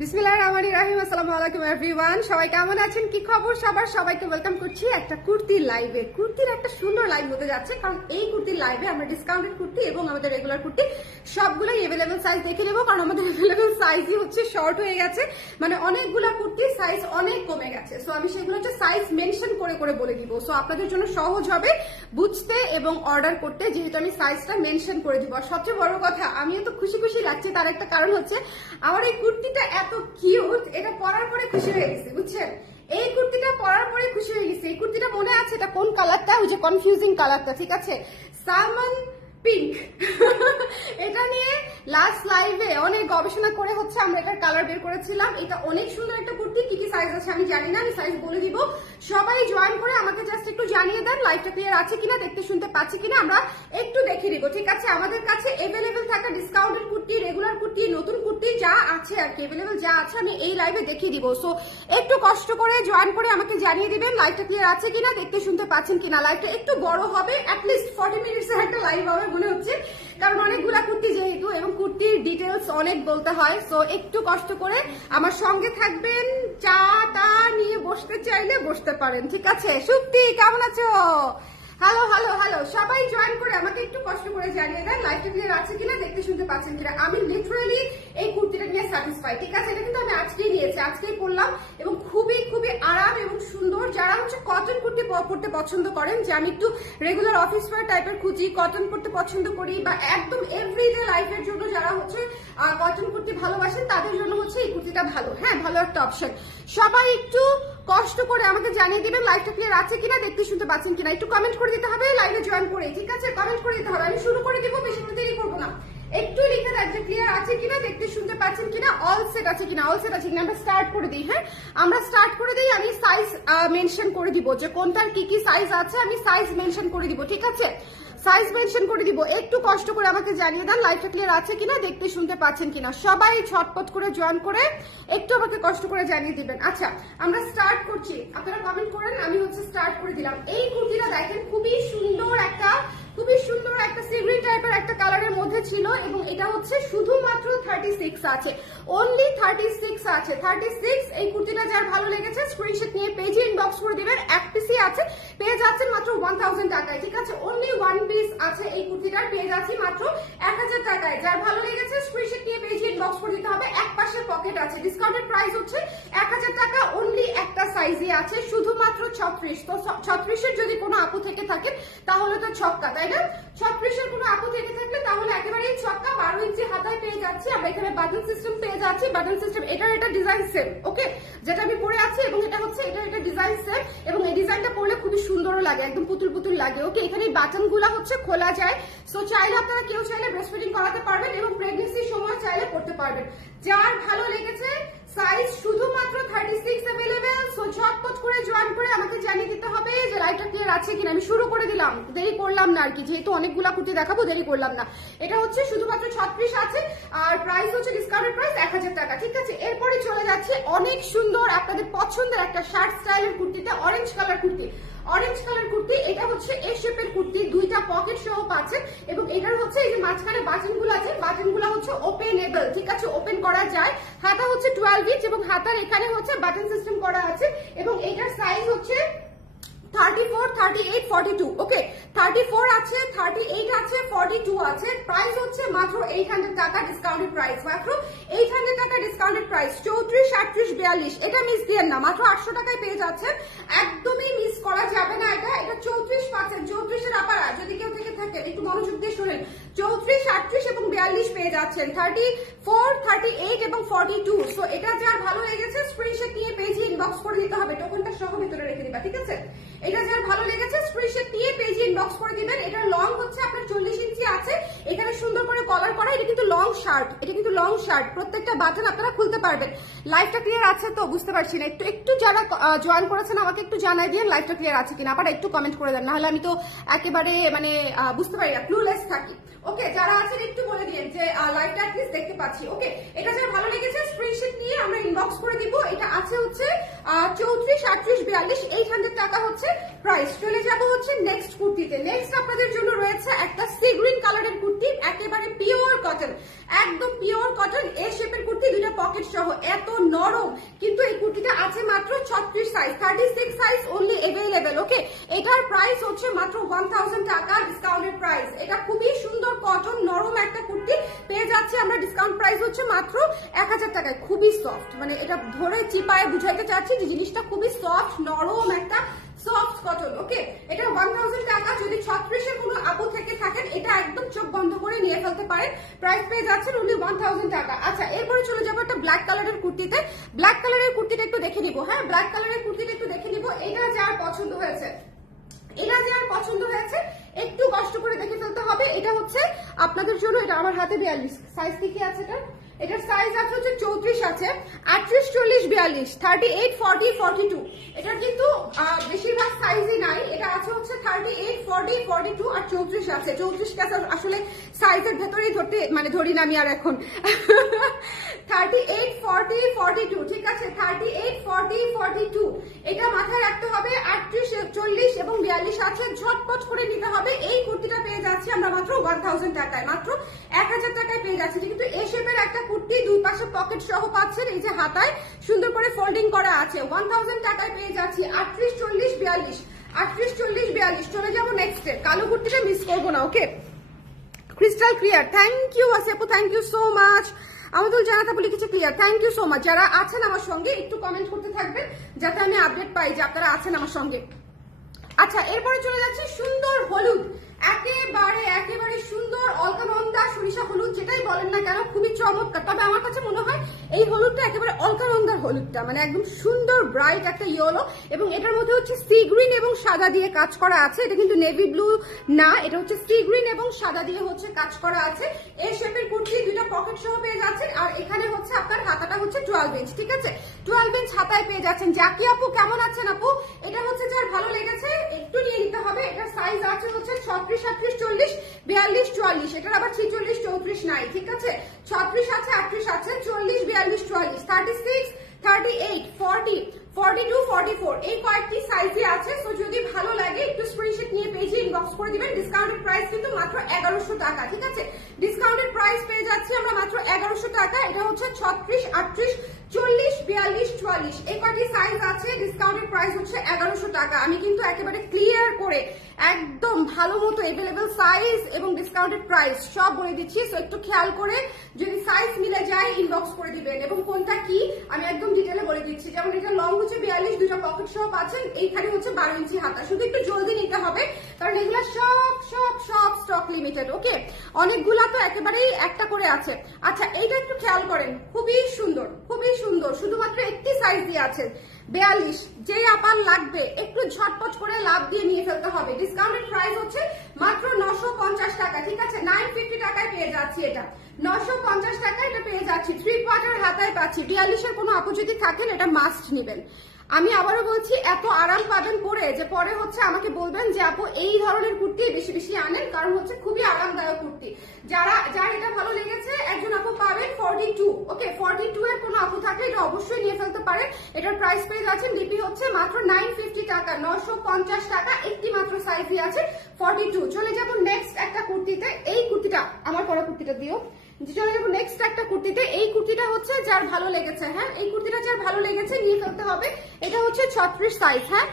বিসমিল্লাহির রহমানির রহিম। আসসালামু আলাইকুম এভরিওয়ান, সবাই কেমন আছেন, কি খবর সবার? সবাইকে ওয়েলকাম করছি একটা কুর্তির লাইভে। কুর্তির একটা সুন্দর লাইভ হতে যাচ্ছে, কারণ এই কুর্তির লাইভে আমরা ডিসকাউন্টেড কুর্তি এবং আমাদের রেগুলার কুর্তি সবগুলোই এভেলেবেল সাইজ দেখে নেবো, কারণ আমাদের এভেলেবেল সাইজই হচ্ছে শর্ট হয়ে গেছে, মানে অনেকগুলা কুর্তির সাইজ অনেক কমে গেছে। সো আমি সেগুলো হচ্ছে সাইজ মেনশন করে করে বলে দিব, সো আপনাদের জন্য সহজ হবে বুঝতে এবং অর্ডার করতে, যেহেতু আমি সাইজটা মেনশন করে দিব। আর সবচেয়ে বড় কথা, আমিও তো খুশি খুশি লাগছে, তার একটা কারণ হচ্ছে আমার এই কুর্তিটা এত কিউট, এটা পরার পরে খুশি হয়ে গেছি, বুঝছেন? এই কুর্তিটা পরার পরে খুশি হয়ে গেছি। এই কুর্তিটা মনে আছে এটা কোন কালারটা? ওই যে কনফিউজিং কালারটা, ঠিক আছে, সালমন পিঙ্ক। এটা নিয়ে লাস্ট লাইভে অনেক গবেষণা করে হচ্ছে আমরা এটার কালার বের করেছিলাম। এটা অনেক সুন্দর একটা কুর্তি। কি কি সাইজ আছে আমি জানি না, আমি সাইজ বলে দিব। সবাই জয়েন করে আমাকে জাস্ট একটু জানিয়ে দেন লাইভটা ক্লিয়ার আছে কিনা, দেখতে শুনতে পাচ্ছি কিনা, আমরা একটু দেখে দিব, ঠিক আছে? আমাদের কাছে এভেলেবেল থাকা ডিসকাউন্টেড কুর্তি, রেগুলার কুর্তি, নতুন কুর্তি যা আছে আর কি, এভেলেবেল যা আছে আমি এই লাইভে দেখিয়ে দিব। সো একটু কষ্ট করে জয়েন করে আমাকে জানিয়ে দিবেন লাইভটা ক্লিয়ার আছে কিনা, দেখতে শুনতে পাচ্ছেন কিনা। লাইভটা একটু বড় হবে, অ্যাটলিস্ট 40 মিনিটস এর একটা লাইভ হবে মনে হচ্ছে, কারণ অনেকগুলা কুর্তি যেহেতু এবং কুর্তির ডিটেলস অনেক বলতে হয়। সো একটু কষ্ট করে আমার সঙ্গে থাকবেন, চা টা নিয়ে বসতে চাইলে বসতে পারেন, ঠিক আছে? সুপ্তি কেমন আছো? হ্যালো হ্যালো হ্যালো, সবাই জয়েন করে আমাকে একটু কষ্ট করে জানিয়ে দেন লাইভটা ক্লিয়ার আছে কিনা, দেখতে শুনতে পাচ্ছেন কিনা। আমি লিটারালি এই কুর্তিটা নিয়ে স্যাটিসফাই, ঠিক আছে? এটা কিন্তু আমি আজকেই নিয়েছি, আজকেই পরলাম এবং খুবই খুবই আরাম এবং সুন্দর। যারা হচ্ছে কটন কুর্তি পরতে পছন্দ করেন, যে আমি একটু রেগুলার অফিস ওয়্যার টাইপের খুঁজি, কটন পরতে পছন্দ করি, বা একদম এভরিডে লাইফের জন্য যারা হচ্ছে কটন কুর্তি ভালোবাসেন, তাদের জন্য হচ্ছে এই কুর্তিটা ভালো। হ্যাঁ, ভালো একটা অপশন। সবাই একটু কষ্ট করে আমাকে জানিয়ে দিবেন লাইভটা ক্লিয়ার আছে কিনা, দেখতে শুনতে পাচ্ছেন কিনা। একটু কমেন্ট করে দিতে হবে লাইভে জয়েন করে, ঠিক আছে? কমেন্ট করে দিতে হবে। আমি শুরু করে দিব, বেশি দেরি করবো না। একটু লিখে দেন যে ক্লিয়ার আছে কিনা, দেখতে শুনতে পাচ্ছেন কিনা, অল সেট আছে কিনা, অল সেট আছে কিনা। আমরা স্টার্ট করে দিই। হ্যাঁ, আমরা স্টার্ট করে দিই। আমি সাইজ মেনশন করে দিব, যে কোনটার কি কি সাইজ আছে আমি সাইজ মেনশন করে দিব, ঠিক আছে? সাইজ মেনশন করে দিব। একটু কষ্ট করে আমাকে জানিয়ে দেন লাইভটা ক্লিয়ার আছে কিনা, দেখতে শুনতে পাচ্ছেন কিনা। সবাই ঝটপট করে জয়েন করে একটু আমাকে কষ্ট করে জানিয়ে দিবেন। আচ্ছা, আমরা স্টার্ট করছি, আপনারা কমেন্ট করেন, আমি হচ্ছে স্টার্ট করে দিলাম। এই কুর্তিটা দেখেন, খুবই সুন্দর একটা সিগ্রি টাইপের একটা কালারের মধ্যে ছিল, এবং এটা হচ্ছে শুধুমাত্র 36 আছে, অনলি 36 আছে, 36। এই কুর্তিটা যার ভালো লেগেছে স্ক্রিনশট নিয়ে পেজে ইনবক্স করে দিবেন। এক পিসই আছে, পেয়ে যাচ্ছেন মাত্র 1000 টাকায়, ঠিক আছে? অনলি ওয়ান পিস আছে এই কুর্তিটার, পেয়ে যাচ্ছি মাত্র 1000 টাকায়। যার ভালো লেগেছে স্ক্রিনশট নিয়ে পেজে ইনবক্স করে দিতে হবে। এক পাশে পকেট আছে, ডিসকাউন্টেড প্রাইস হচ্ছে 1000 টাকা। অনলি একটা সাইজই আছে, শুধুমাত্র 36। তো 36 এর যদি কোনো আপু থেকে থাকে তাহলে তো ছক্কা, তাই না? 36 এর কোনো আপু থেকে থাকলে তাহলে একেবারেই ছক্কা। 12 ইঞ্চি হাতায় পেয়ে যাচ্ছি আমরা, এখানে বাটন সিস্টেম পেয়ে যাচ্ছি। বাটন সিস্টেম, এটা ডিজাইন সেম, ওকে? যেটা আমি পরে আছি এবং এটা হচ্ছে এটা ডিজাইন সেম, এবং এই ডিজাইনটা পরলে খুবই সুন্দরও লাগে, একদম পুতুল পুতুল লাগে, ওকে? এখানে বাটন গুলা হচ্ছে খোলা যায়। সো চাইলে আপনারা কেউ চাইলে ব্রেস্ট ফিডিং করাতে পারবেন এবং প্রেগনেন্সির সময় চাইলে পড়তে পারবেন। যার ভালো লেগেছে সাইজ শুধুমাত্র 36 अवेलेबल। সো ঝটপট করে জয়েন করে আমাকে জানিয়ে দিতে হবে যে লাইভটা ক্লিয়ার আছে কিনা। আমি শুরু করে দিলাম, দেরি করলাম না আর কি, যেহেতু অনেকগুলা কুর্তি দেখাবো, দেরি করলাম না। এটা হচ্ছে শুধুমাত্র 36 আছে, আর প্রাইস হচ্ছে ডিসকাউন্টেড প্রাইস 1000 টাকা, ঠিক আছে? এরপরে চলে যাচ্ছে অনেক সুন্দর আপনাদের পছন্দের একটা শার্ট স্টাইলের কুর্তিতে, orange colour kurti. Orange colour kurti, এটা হচ্ছে এ শেপের কুর্তি, দুইটা পকেট সহ পাচ্ছেন, এবং এটার হচ্ছে এই যে মাঝখানে বাটন গুলো আছে, বাটন গুলো হচ্ছে ওপেনেবল, ঠিক আছে? ওপেন করা যায়। হাতা হচ্ছে 12 ইঞ্চ এবং হাতার এখানে হচ্ছে বাটন সিস্টেম করা আছে, এবং এটার সাইজ হচ্ছে 34, 38, 42, ওকে? 34 আছে, 38 আছে, 42 আছে। প্রাইস হচ্ছে মাত্র 800 টাকা, ডিসকাউন্টেড প্রাইস মাত্র 800 টাকা, ডিসকাউন্টেড প্রাইস। 34, 38, 42, এটা মিস দিয়েন না, মাত্র 800 টাকায় পেয়ে যাচ্ছেন, একদমই মিস করা যাবে না। এটা 34 পাচ্ছেন, 34 এর আপারা যদি কেউ থেকে থাকেন একটু মনোযোগ দিয়ে শুনেন। 34, 38 এবং 42 পেয়ে যাচ্ছেন, 34, 38 এবং 42। সো এটা যার ভালো লেগেছে স্ক্রিনশট নিয়ে পেজে ইনবক্স করে দিতে হবে, টোকেনটা সহ ভিতরে রেখে দিবা, ঠিক আছে? এটা যার ভালো লেগেছে স্ক্রিনশট নিয়ে পেজে ইনবক্স করে দিবেন। এটার লং হচ্ছে আপনার 40 ইঞ্চি আছে, এখানে সুন্দর করে কলার করা। এটা কিন্তু লং শার্ট, এটা কিন্তু লং শার্ট, প্রত্যেকটা বাটন আপনারা খুলতে পারবেন। লাইভটা ক্লিয়ার আছে তো? বুঝতে পারছি না, একটু যারা জয়েন করেছেন আমাকে একটু জানাই দিন লাইভটা ক্লিয়ার আছে কিনা। আপনারা একটু কমেন্ট করে দেন, নাহলে আমি তো একেবারে মানে বুঝতে পারি না, ক্লুলেস থাকি, ওকে? যারা আছেন একটু বলে দিন যে লাইভটা অ্যাটলিস্ট দেখতে পাচ্ছি, ওকে? এটা যার ভালো লেগেছে স্ক্রিনশট নিয়ে আমরা ইনবক্স করে দিব। এটা আছে হচ্ছে 34, 38, 42, 800 টাকা হচ্ছে প্রাইস। চলে যাব হচ্ছে নেক্সট কুর্তিতে। নেক্সট আপনাদের জন্য রয়েছে একটা সি গ্রিন কালারের কুর্তি, একেবারে পিওর কটন, একদম পিওর কটন, এ শেপের কুর্তি, দুইটা পকেট সহ, এত নরম। কিন্তু এই কুর্তিটা আছে মাত্র 36 সাইজ, 36 সাইজ অনলি अवेलेबल। ওকে, এটার প্রাইস হচ্ছে মাত্র 1000 টাকা ডিসকাউন্টেড প্রাইস। এটা খুবই সুন্দর কটন নরম একটা কুর্তি পেয়ে যাচ্ছে আমরা, ডিসকাউন্ট প্রাইস হচ্ছে মাত্র 1000 টাকায়। খুবই সফট, মানে এটা ধরে চিপায় বুঝাইতে চাচ্ছি যে জিনিসটা খুবই সফট নরম একটা সফট কটন। ওকে, এটা 1000 টাকা। যদি 36 এর কোনো আপু থেকে থাকেন এটা একদম চোখ বন্ধ করে নিয়ে ফেলতে পারেন, প্রাইস পেয়ে যাচ্ছেন অনলি 1000 টাকা। আচ্ছা, এরপরে চলে যাবো একটা ব্ল্যাক কালারের কুর্তিতে। ব্ল্যাক কালারের কুর্তিটা একটু দেখে নিব। হ্যাঁ, ব্ল্যাক কালারের কুর্তিটা একটু দেখে নিব। এটা যার পছন্দ হয়েছে, এটা যার পছন্দ হয়েছে একটু কষ্ট করে দেখে ফেলতে হবে। এটা হচ্ছে আপনাদের জন্য, এটা আমার হাতে 42 সাইজ কি আছে এটা, এটার সাইজ আছে হচ্ছে 34 আছে, 38 40 42 38 40 42। এটার কিন্তু বেশিরভাগ সাইজই নাই, এটা আছে হচ্ছে 38 40 42 আর 34 আছে। 34 টা আসলে সাইজের ভেতরেই ধরতে মানে ধরি না আমি আর এখন। 38 40 42, ঠিক আছে, 38 40 42। এটা মাথায় রাখতে হবে। 38 40 এবং 42 আছে, ঝটপট করে নিতে হবে। এই কুর্তিটা পেয়ে যাচ্ছি আমরা মাত্র 1000 টাকায়, মাত্র 1000 টাকায় পেয়ে যাচ্ছি। কিন্তু এই শেপের একটা কুর্তি, দুই পাশে পকেট সহ পাচ্ছেন, এই যে হাতায় সুন্দর করে ফোল্ডিং করা আছে। 1000 টাকায় পেয়ে যাচ্ছি 38 40 42, 38 40 42। চলে যাবো নেক্সটে, কালো কুর্তিটা মিস করবো না। Okay, crystal clear, thank you আসিফু, থ্যাংক ইউ সো মাচ। আমাদের জানাতে বলে লিখেছে clear, thank you so much. যারা আছেন আমার সঙ্গে একটু কমেন্ট করতে থাকবেন যাতে আমি আপডেট পাই যে আপনারা আছেন আমার সঙ্গে। আচ্ছা, এরপরে চলে যাচ্ছে সুন্দর হলুদ, একেবারে সুন্দর অলকানন্দা সরিষা হলুদ, যেটাই বলেন না কেন খুবই চমৎকার। তবে আমার কাছে মনে হয় এই হলুদটা একেবারে অলকানন্দার হলুদটা, মানে একদম সুন্দর ব্রাইট একটা ইয়েলো, এবং এটার মধ্যে হচ্ছে সি গ্রিন এবং সাদা দিয়ে কাজ করা আছে। এটা কিন্তু নেভি ব্লু না, এটা হচ্ছে সি গ্রিন এবং সাদা দিয়ে হচ্ছে কাজ করা আছে। এই শেপের কুর্তি, দুইটা পকেট সহ পেয়ে যাচ্ছেন। আর এখানে হচ্ছে আপনার হাতাটা হচ্ছে 12 ইঞ্চ, ঠিক আছে, 12 ইঞ্চ হাতায় পেয়ে যাচ্ছেন। জাকি আপু কেমন আছেন আপু? এটা হচ্ছে যার ভালো লেগেছে একটু নিয়ে নিতে হবে। এটার সাইজ আছে হচ্ছে 36 38 40 42 44। এটার আবার 46 34 নাই, ঠিক আছে, 36 আছে 38 আছে 40 42 44 36 38 40 42 44 এই কয়েকটি সাইজে আছে। সো যদি ভালো লাগে একটু স্ক্রিনশট নিয়ে পেজে ইনবক্স করে দিবেন। ডিসকাউন্টেড প্রাইস কিন্তু মাত্র 1100 টাকা, ঠিক আছে, ডিসকাউন্টেড প্রাইস পেয়ে যাচ্ছি আমরা মাত্র 1100 টাকা। এটা হচ্ছে 36 38 40 42 44 এই কয়েকটি সাইজ আছে। ডিসকাউন্টেড প্রাইস হচ্ছে 1100 টাকা। আমি কিন্তু একেবারে ক্লিয়ার করে একদম ভালো মতো अवेलेबल সাইজ এবং ডিসকাউন্টেড প্রাইস সব বলে দিচ্ছি। সো একটু খেয়াল করে যদি সাইজ মিলে যায় ইনবক্স করে দিবেন, এবং কোনটা কি আমি একদম ডিটেইলে বলে দিচ্ছি। যেমন এটা লং হচ্ছে 42, দুটো পকেট সহ পাচ্ছেন, এইখানে হচ্ছে 12 ইঞ্চি হাতা। শুধু একটু জলদি নিতে হবে কারণ এগুলা সব স্টক লিমিটেড। ওকে, অনেকগুলা তো একেবারেই একটা করে আছে। আচ্ছা, এইটা একটু খেয়াল করেন, খুবই সুন্দর খুবই সুন্দর, শুধুমাত্র একটি সাইজ দিয়ে আছে 42। যে আপার লাগবে একটু ঝটপট করে লাভ দিয়ে নিয়ে ফেলতে হবে। ডিসকাউন্টেড প্রাইস হচ্ছে মাত্র 950 টাকা, ঠিক আছে, 950 টাকায় পেয়ে যাচ্ছি। এটা 950 টাকা এটা পেয়ে যাচ্ছি। 3 কোয়ার্টার হাতায় পাচ্ছি। 42 এর কোনো আপু যদি থাকেন এটা মাস্ট নেবেন। আমি আবারও বলছি, এত আরাম পাবেন পরে যে পরে হচ্ছে আমাকে বলবেন যে আপু এই ধরনের কুর্তি বেশি বেশি আনেন, কারণ হচ্ছে খুবই আরামদায়ক কুর্তি। যার এটা ভালো লেগেছে একজন আপু পাবেন 42। ওকে, 42 এর কোনো আপু থাকলে এটা অবশ্যই নিয়ে ফেলতে পারেন। এটার প্রাইস পেয়ে যাচ্ছেন ডিপি হচ্ছে মাত্র 950 টাকা, 950 টাকা। একটি মাত্র সাইজই আছে 42। চলে যাবো নেক্সট একটা কুর্তিতে। এই কুর্তিটা আমার পরা কুর্তিটা দিও। চলে যাবো নেক্সট একটা কুর্তিতে। এই কুর্তিটা হচ্ছে যার ভালো লেগেছে, হ্যাঁ, এই কুর্তিটা যার ভালো লেগেছে নিয়ে ফেলতে হবে। এটা হচ্ছে 36 সাইজ, হ্যাঁ,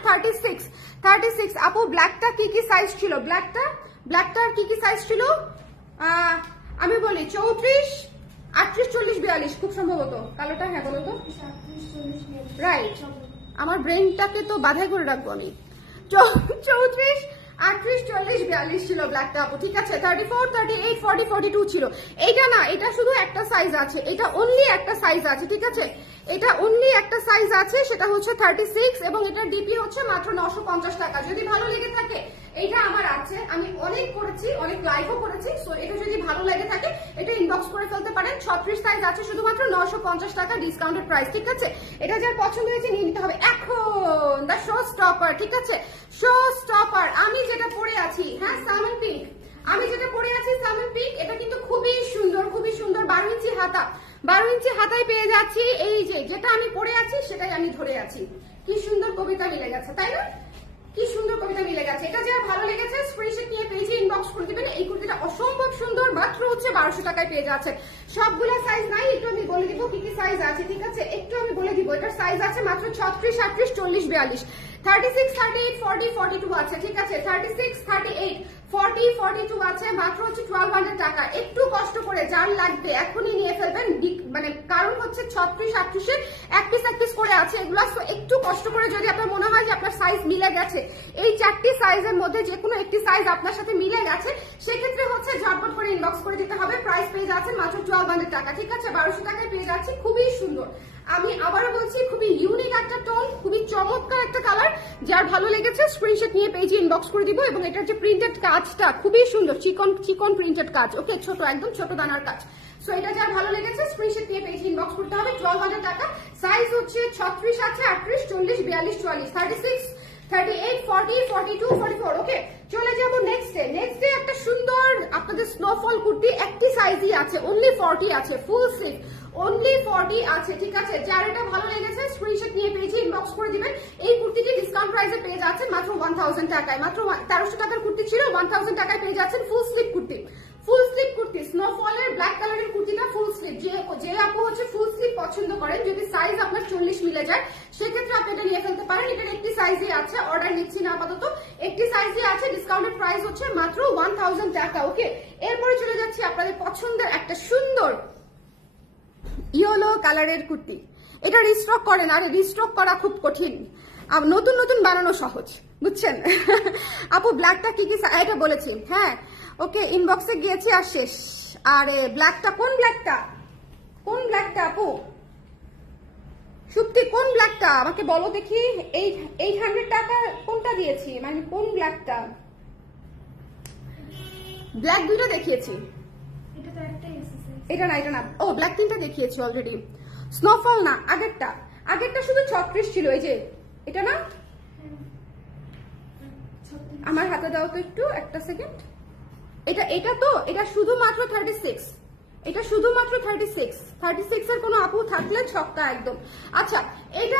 36। আপু ব্ল্যাকটা কি কি সাইজ ছিল? ব্ল্যাকটার কি কি সাইজ ছিল আমি বলি 34 38 40 42 খুব সম্ভবত। কালোটা হ্যাঁ বলো তো, রাইট, আমার ব্রেনটাকে তো বাধাই করে রাখবো আমি। 34 38 40 42 ছিল ব্ল্যাকটা আপু, ঠিক আছে। 34 38 40 42 ছিল। এইটা না, এটা শুধু একটা সাইজ আছে, এটা অনলি একটা সাইজ আছে, ঠিক আছে, এটা অনলি একটা সাইজ আছে, সেটা হচ্ছে 36 এবং এটার ডিপি হচ্ছে মাত্র 950 টাকা। যদি ভালো লেগে থাকে, এটা আমার আছে, আমি অনেক করেছি, অনেক লাইভও করেছি। সো এটা যদি ভালো লেগে থাকে এটা ইনবক্স করে ফেলতে পারেন। 36 সাইজ আছে শুধুমাত্র 950 টাকা ডিসকাউন্টেড প্রাইস, ঠিক আছে। এটা যার পছন্দ হয়েছে নিয়ে নিতে হবে। এখন দা শো স্টপার, ঠিক আছে, শো স্টপার। আমি যেটা পরে আছি, হ্যাঁ, সালমন পিঙ্ক, আমি যেটা পরে আছি সালমন পিঙ্ক, এটা কিন্তু খুবই সুন্দর 12 ইঞ্চি হাতা, 12 ইঞ্চি হাতায় পেয়ে যাচ্ছি। এই যে যেটা আমি পরে আছি সেটাই আমি ধরে আছি। কি সুন্দর কবিতা মিলে গেছে, তাই না? কি সুন্দর কবিতা মিলে গেছে। এটা যারা ভালো লেগেছে স্ক্রিনশট নিয়ে পেজে ইনবক্স করে দিবেন। এই কুর্তিটা অসম্ভব সুন্দর, মাত্র হচ্ছে 1200 টাকায় পেয়ে যাচ্ছে। সবগুলা সাইজ নাই, একটু আমি বলে দিব কি কি সাইজ আছে, ঠিক আছে? একটু আমি বলে দিব। এটার সাইজ আছে মাত্র 36, 38, 40, 42, 36, 38, 40, 42 আছে, ঠিক আছে? 36, 38, 40, 42 আছে, মাত্র হচ্ছে 1200 টাকা। একটু কষ্ট করে যার লাগবে এখনই নিয়ে ফেলবেন, মানে কারণ হচ্ছে 36, 38 এক পিস করে আছে এগুলা। তো একটু কষ্ট করে যদি আপনার মনে হয় যে আপনার সাইজ মিলে গেছে, এই 4টি সাইজের মধ্যে যে কোনো একটি সাইজ আপনার সাথে মিলে গেছে, সেক্ষেত্রে হচ্ছে ঝটপট করে ইনবক্স করে দিতে হবে। প্রাইস পেয়ে যাচ্ছেন মাত্র 1200 টাকা, ঠিক আছে? 1200 টাকায় পেয়ে যাচ্ছি, খুবই সুন্দর। আমি আবারও বলছি, খুবই ইউনিক একটা টোন, খুবই চমৎকার একটা কালার। যার ভালো লেগেছে স্ক্রিনশট নিয়ে পেজে ইনবক্স করে দিব। এবং এটার যে প্রিন্টেড কাজটা খুবই সুন্দর, চিকন প্রিন্টেড কাজ, ওকে? ছোট, একদম ছোট দানার কাজ। সো এটা যার ভালো লেগেছে স্ক্রিনশট নিয়ে পেজে ইনবক্স করতে হবে। 1200 টাকা। সাইজ হচ্ছে 36 আছে, 38, 40, 42, 44, 36, 38, 40, 42, 44, ওকে? চলে যাব নেক্সট ডে একটা সুন্দর আপনাদের স্নোফল কুর্তি। একটি সাইজই আছে, অনলি 40 আছে, ফুল স্লিভ, অনলি 40 আছে, ঠিক আছে? যার এটা ভালো লেগেছে স্ক্রিনশট নিয়ে পেজে ইনবক্স করে দিবেন। এই কুর্তিটি ডিসকাউন্ট প্রাইসে পেয়ে যাচ্ছেন মাত্র 1000 টাকায়। মাত্র 1300 টাকার কুর্তি ছিল, 1000 টাকায় পেয়ে যাচ্ছেন full sleeve kurti. Full sleeve kurti, স্নোফলের ব্ল্যাক কালারের কুর্তিটা ফুল স্লিভ। যে আপু হচ্ছে ফুল স্লিভ পছন্দ করেন, যদি সাইজ আপনার 40 মিলে যায়, সেক্ষেত্রে আপনি এটা নিয়ে ফেলতে পারেন। এটার একটি সাইজই আছে, অর্ডার নিচ্ছি না আপাতত, একটি সাইজই আছে। ডিসকাউন্টেড প্রাইস হচ্ছে মাত্র 1000 টাকা, ওকে? এরপরে চলে যাচ্ছি আপনাদের পছন্দের একটা সুন্দর ইয়েলো কালারের কুর্তি। এটা রিস্টক করেন, আরে রিস্টক করা খুব কঠিন, নতুন বানানো সহজ, বুঝছেন? আপু ব্ল্যাকটা কি এটা বলেছি, হ্যাঁ ওকে, ইনবক্সে গিয়েছি আর শেষ। আরে ব্ল্যাকটা কোন ব্ল্যাকটা আপু? সত্যি কোন ব্ল্যাকটা আমাকে বলো দেখি। 800 টাকা কোনটা দিয়েছি, মানে কোন ব্ল্যাকটা? ব্ল্যাক দুইটা দেখিয়েছি, এটা না, ও ব্ল্যাক 3টা দেখিয়েছি অলরেডি। স্নোফল না, আগেরটা শুধু 36 ছিল। এই যে এটা না, আমার হাতে দাও তো একটু, একটা সেকেন্ড। এটা তো, এটা শুধুমাত্র 36, এটা শুধুমাত্র 36 এর কোনো আপু থাকলে ছক্কা একদম। আচ্ছা, এটা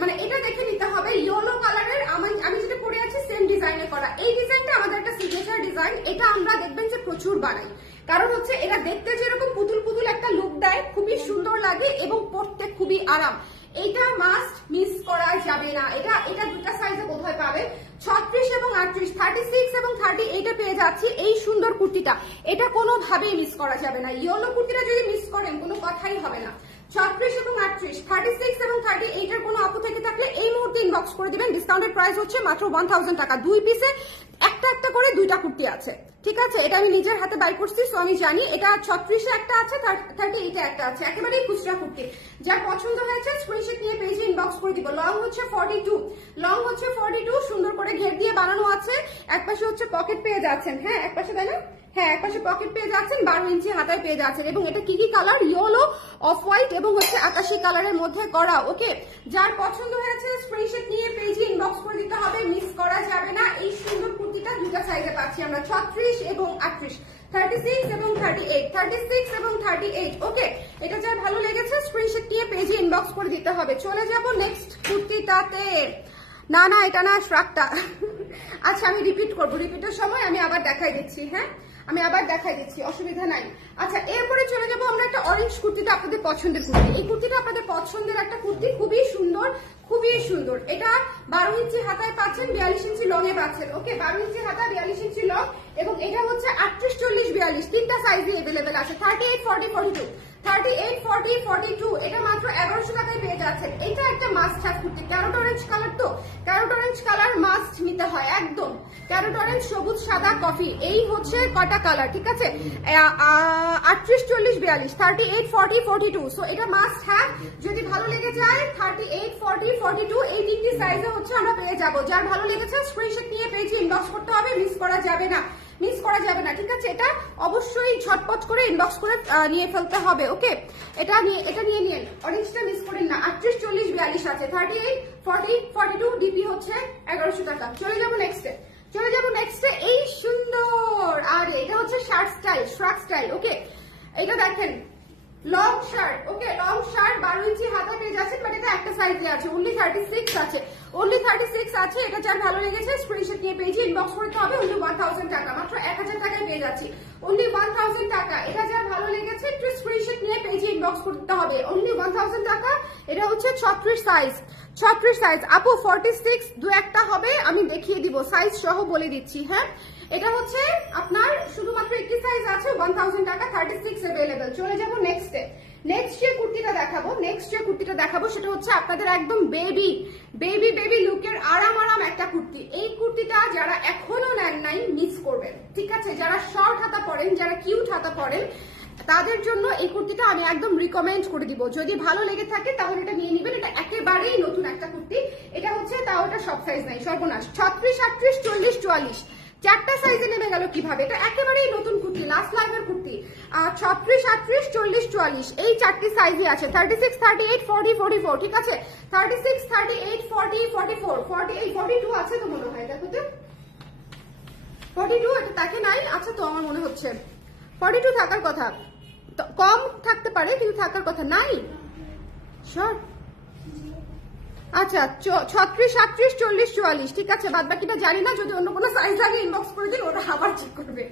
মানে এটা দেখে নিতে হবে ইয়েলো কালারের। আমি যেটা পরে আছি সেম ডিজাইনে করা। এই ডিজাইনটা আমাদের একটা সিগনেচার ডিজাইন। এটা আমরা দেখবেন যে প্রচুর বানাই, কারণ হচ্ছে এটা দেখতে যেরকম পুতুল একটা লুক দেয়, খুবই সুন্দর লাগে এবং পরতে খুবই আরাম। এটা মাস্ট মিস করা যাবে না। এটা দুটা সাইজে বোধহয় পাবে, 36 এবং 38, 36 এবং 38 পেয়ে যাচ্ছি এই সুন্দর কুর্তিটা। এটা কোনোভাবেই মিস করা যাবে না। ইয়েলো কুর্তিটা যদি মিস করেন কোনো কথাই হবে না। 36 এবং 38, 36 এবং 38 এর কোনো আপু থেকে থাকলে এই মুহূর্তে ইনবক্স করে দিবেন। ডিসকাউন্টেড প্রাইস হচ্ছে মাত্র 1000 টাকা। 2 পিসে একটা করে 2টা কুর্তি আছে, ঠিক আছে? এটা আমি নিজের হাতে বাই করছি, সো আমি জানি। এটা 36 একটা আছে, 38 একটা আছে, একেবারেই খুচরা কুর্তি। যার পছন্দ হয়েছে স্ক্রিনশট নিয়ে পেজে ইনবক্স করে দিব। লং হচ্ছে 42, সুন্দর করে ঘের দিয়ে বানানো আছে। একপাশে হচ্ছে পকেট পেয়ে যাচ্ছেন, হ্যাঁ একপাশে, তাই না? হ্যাঁ, একপাশে পকেট পেয়ে যাচ্ছেন, 12 ইঞ্চি হাতায় পেয়ে যাচ্ছেন। এবং এটা কি কালার? ইয়েলো, অফ হোয়াইট এবং হচ্ছে আকাশি কালারের মধ্যে করা, ওকে? যার পছন্দ হয়েছে স্ক্রিনশট নিয়ে পেজে ইনবক্স করে দিতে হবে, মিস করা যাবে না। এই সুন্দর কুর্তিটা দুটা সাইজে পাচ্ছি আমরা, 36 এবং 38, 36 এবং 38, 36 এবং 38, ওকে? এটা যার ভালো লেগেছে স্ক্রিনশট নিয়ে পেজে ইনবক্স করে দিতে হবে। চলে যাব নেক্সট কুর্তিটাতে। না এটা না, শ্রাকটা। আচ্ছা, আমি রিপিট করবো, রিপিটের সময় আমি আবার দেখাই দিচ্ছি, হ্যাঁ আমি আবার দেখাই দিচ্ছি, অসুবিধা নাই। আচ্ছা, এরপরে চলে যাবো আমরা একটা অরেঞ্জ কুর্তিটা, আপনাদের পছন্দের কুর্তি। এই কুর্তিটা আপনাদের পছন্দের একটা কুর্তি, খুবই সুন্দর। এটা 12 ইঞ্চি হাতায় পাচ্ছেন, 42 ইঞ্চি লং এ পাচ্ছেন, ওকে? 12 ইঞ্চি হাতা, 42 ইঞ্চি লং, এবং এটা হচ্ছে 38, 40, 42 তিনটা সাইজে এভেলেবেল আছে। 38, 40, 42, 38, 40, 42, এটা মাত্র 1100 টাকায় পেয়ে যাচ্ছেন। এটা একটা must have kurti. Carrot orange colour, তো ক্যারোট অরেঞ্জ কালার মাস্ট নিতে হয় একদম। ক্যারোট অরেঞ্জ, সবুজ, সাদা, কফি, এই হচ্ছে কটা কালার, ঠিক আছে? 38, 40, 42, 38, 40, 42, সো এটা মাস্ট হ্যাভ। যদি ভালো লেগে যায় 38, 40, 42 এই তিনটি সাইজে হচ্ছে আমরা পেয়ে যাবো। যার ভালো লেগেছে স্ক্রিনশট নিয়ে পেজে ইনবক্স করতে হবে, মিস করা যাবে না, ঠিক আছে? এটা অবশ্যই ঝটপট করে ইনবক্স করে নিয়ে ফেলতে হবে, ওকে? এটা নিয়ে নিন, অরেঞ্জটা মিস করেন না। 38, 40, 42 আছে, 38, 40, 42, ডিপি হচ্ছে 1100 টাকা। চলে যাবো নেক্সটে। এই সুন্দর, আর এটা হচ্ছে শার্ট স্টাইল, ওকে? এটা দেখেন, লং শার্ট, ওকে? লং শার্ট, 12 ইঞ্চি হাতা পেয়ে যাচ্ছেন, বাট এটা একটা সাইজে আছে, অনলি 36 আছে, অনলি 36 আছে। এটা যার ভালো লেগেছে স্ক্রিনশট নিয়ে পেজে ইনবক্স করতে হবে। অনলি 1000 টাকা, মাত্র 1000 টাকায় পেয়ে যাচ্ছি। অনলি 1000 টাকা। এটা যার ভালো লেগেছে একটু স্ক্রিনশট নিয়ে পেজে ইনবক্স করতে হবে। অনলি 1000 টাকা। এটা হচ্ছে 36 সাইজ, 36 সাইজ। আপু 46 দু একটা হবে, আমি দেখিয়ে দিব সাইজ সহ বলে দিচ্ছি। হ্যাঁ, এটা হচ্ছে আপনার শুধুমাত্র একটি সাইজ আছে, 1000 টাকা, 36 अवेलेबल। চলে যাব নেক্সটে। নেক্সট যে কুর্তিটা দেখাবো সেটা হচ্ছে আপনাদের একদম বেবি লুকের আরাম একটা কুর্তি। এই কুর্তিটা যারা এখনো নেন নাই মিস করবেন, ঠিক আছে? যারা শর্ট হাতা পরেন, যারা কিউট হাতা পরেন, তাদের জন্য এই কুর্তিটা আমি একদম রিকমেন্ড করে দিব। যদি ভালো লেগে থাকে তাহলে এটা নিয়ে নেবেন। এটা একেবারেই নতুন একটা কুর্তি। এটা হচ্ছে তাও এটা সব সাইজ নাই, সর্বনাশ। 36, 38, 40, 44 চারটা সাইজে নেমে গেল কিভাবে? এটা একেবারেই নতুন কুর্তি, লাস্ট লাইভের কুর্তি। 36, 38, 40, 44 এই চারটি সাইজে আছে। 36, 38, 40, 44, ঠিক আছে? 36, 38, 40, 44, 48, 42 আছে তো মনে হয়। দেখো তো 42 এটা তাকে নাই, আছে তো আমার মনে হচ্ছে 42 থাকার কথা, কম থাকতে পারে কিন্তু থাকার কথা নাই। শর্ট আচ্ছা 36, 38, 40, 44 ঠিক আছে। বাদ বাকিটা জানি না, যদি অন্য কোনো সাইজ আগে ইনবক্স করে দিন ওটা আবার চেক করবে।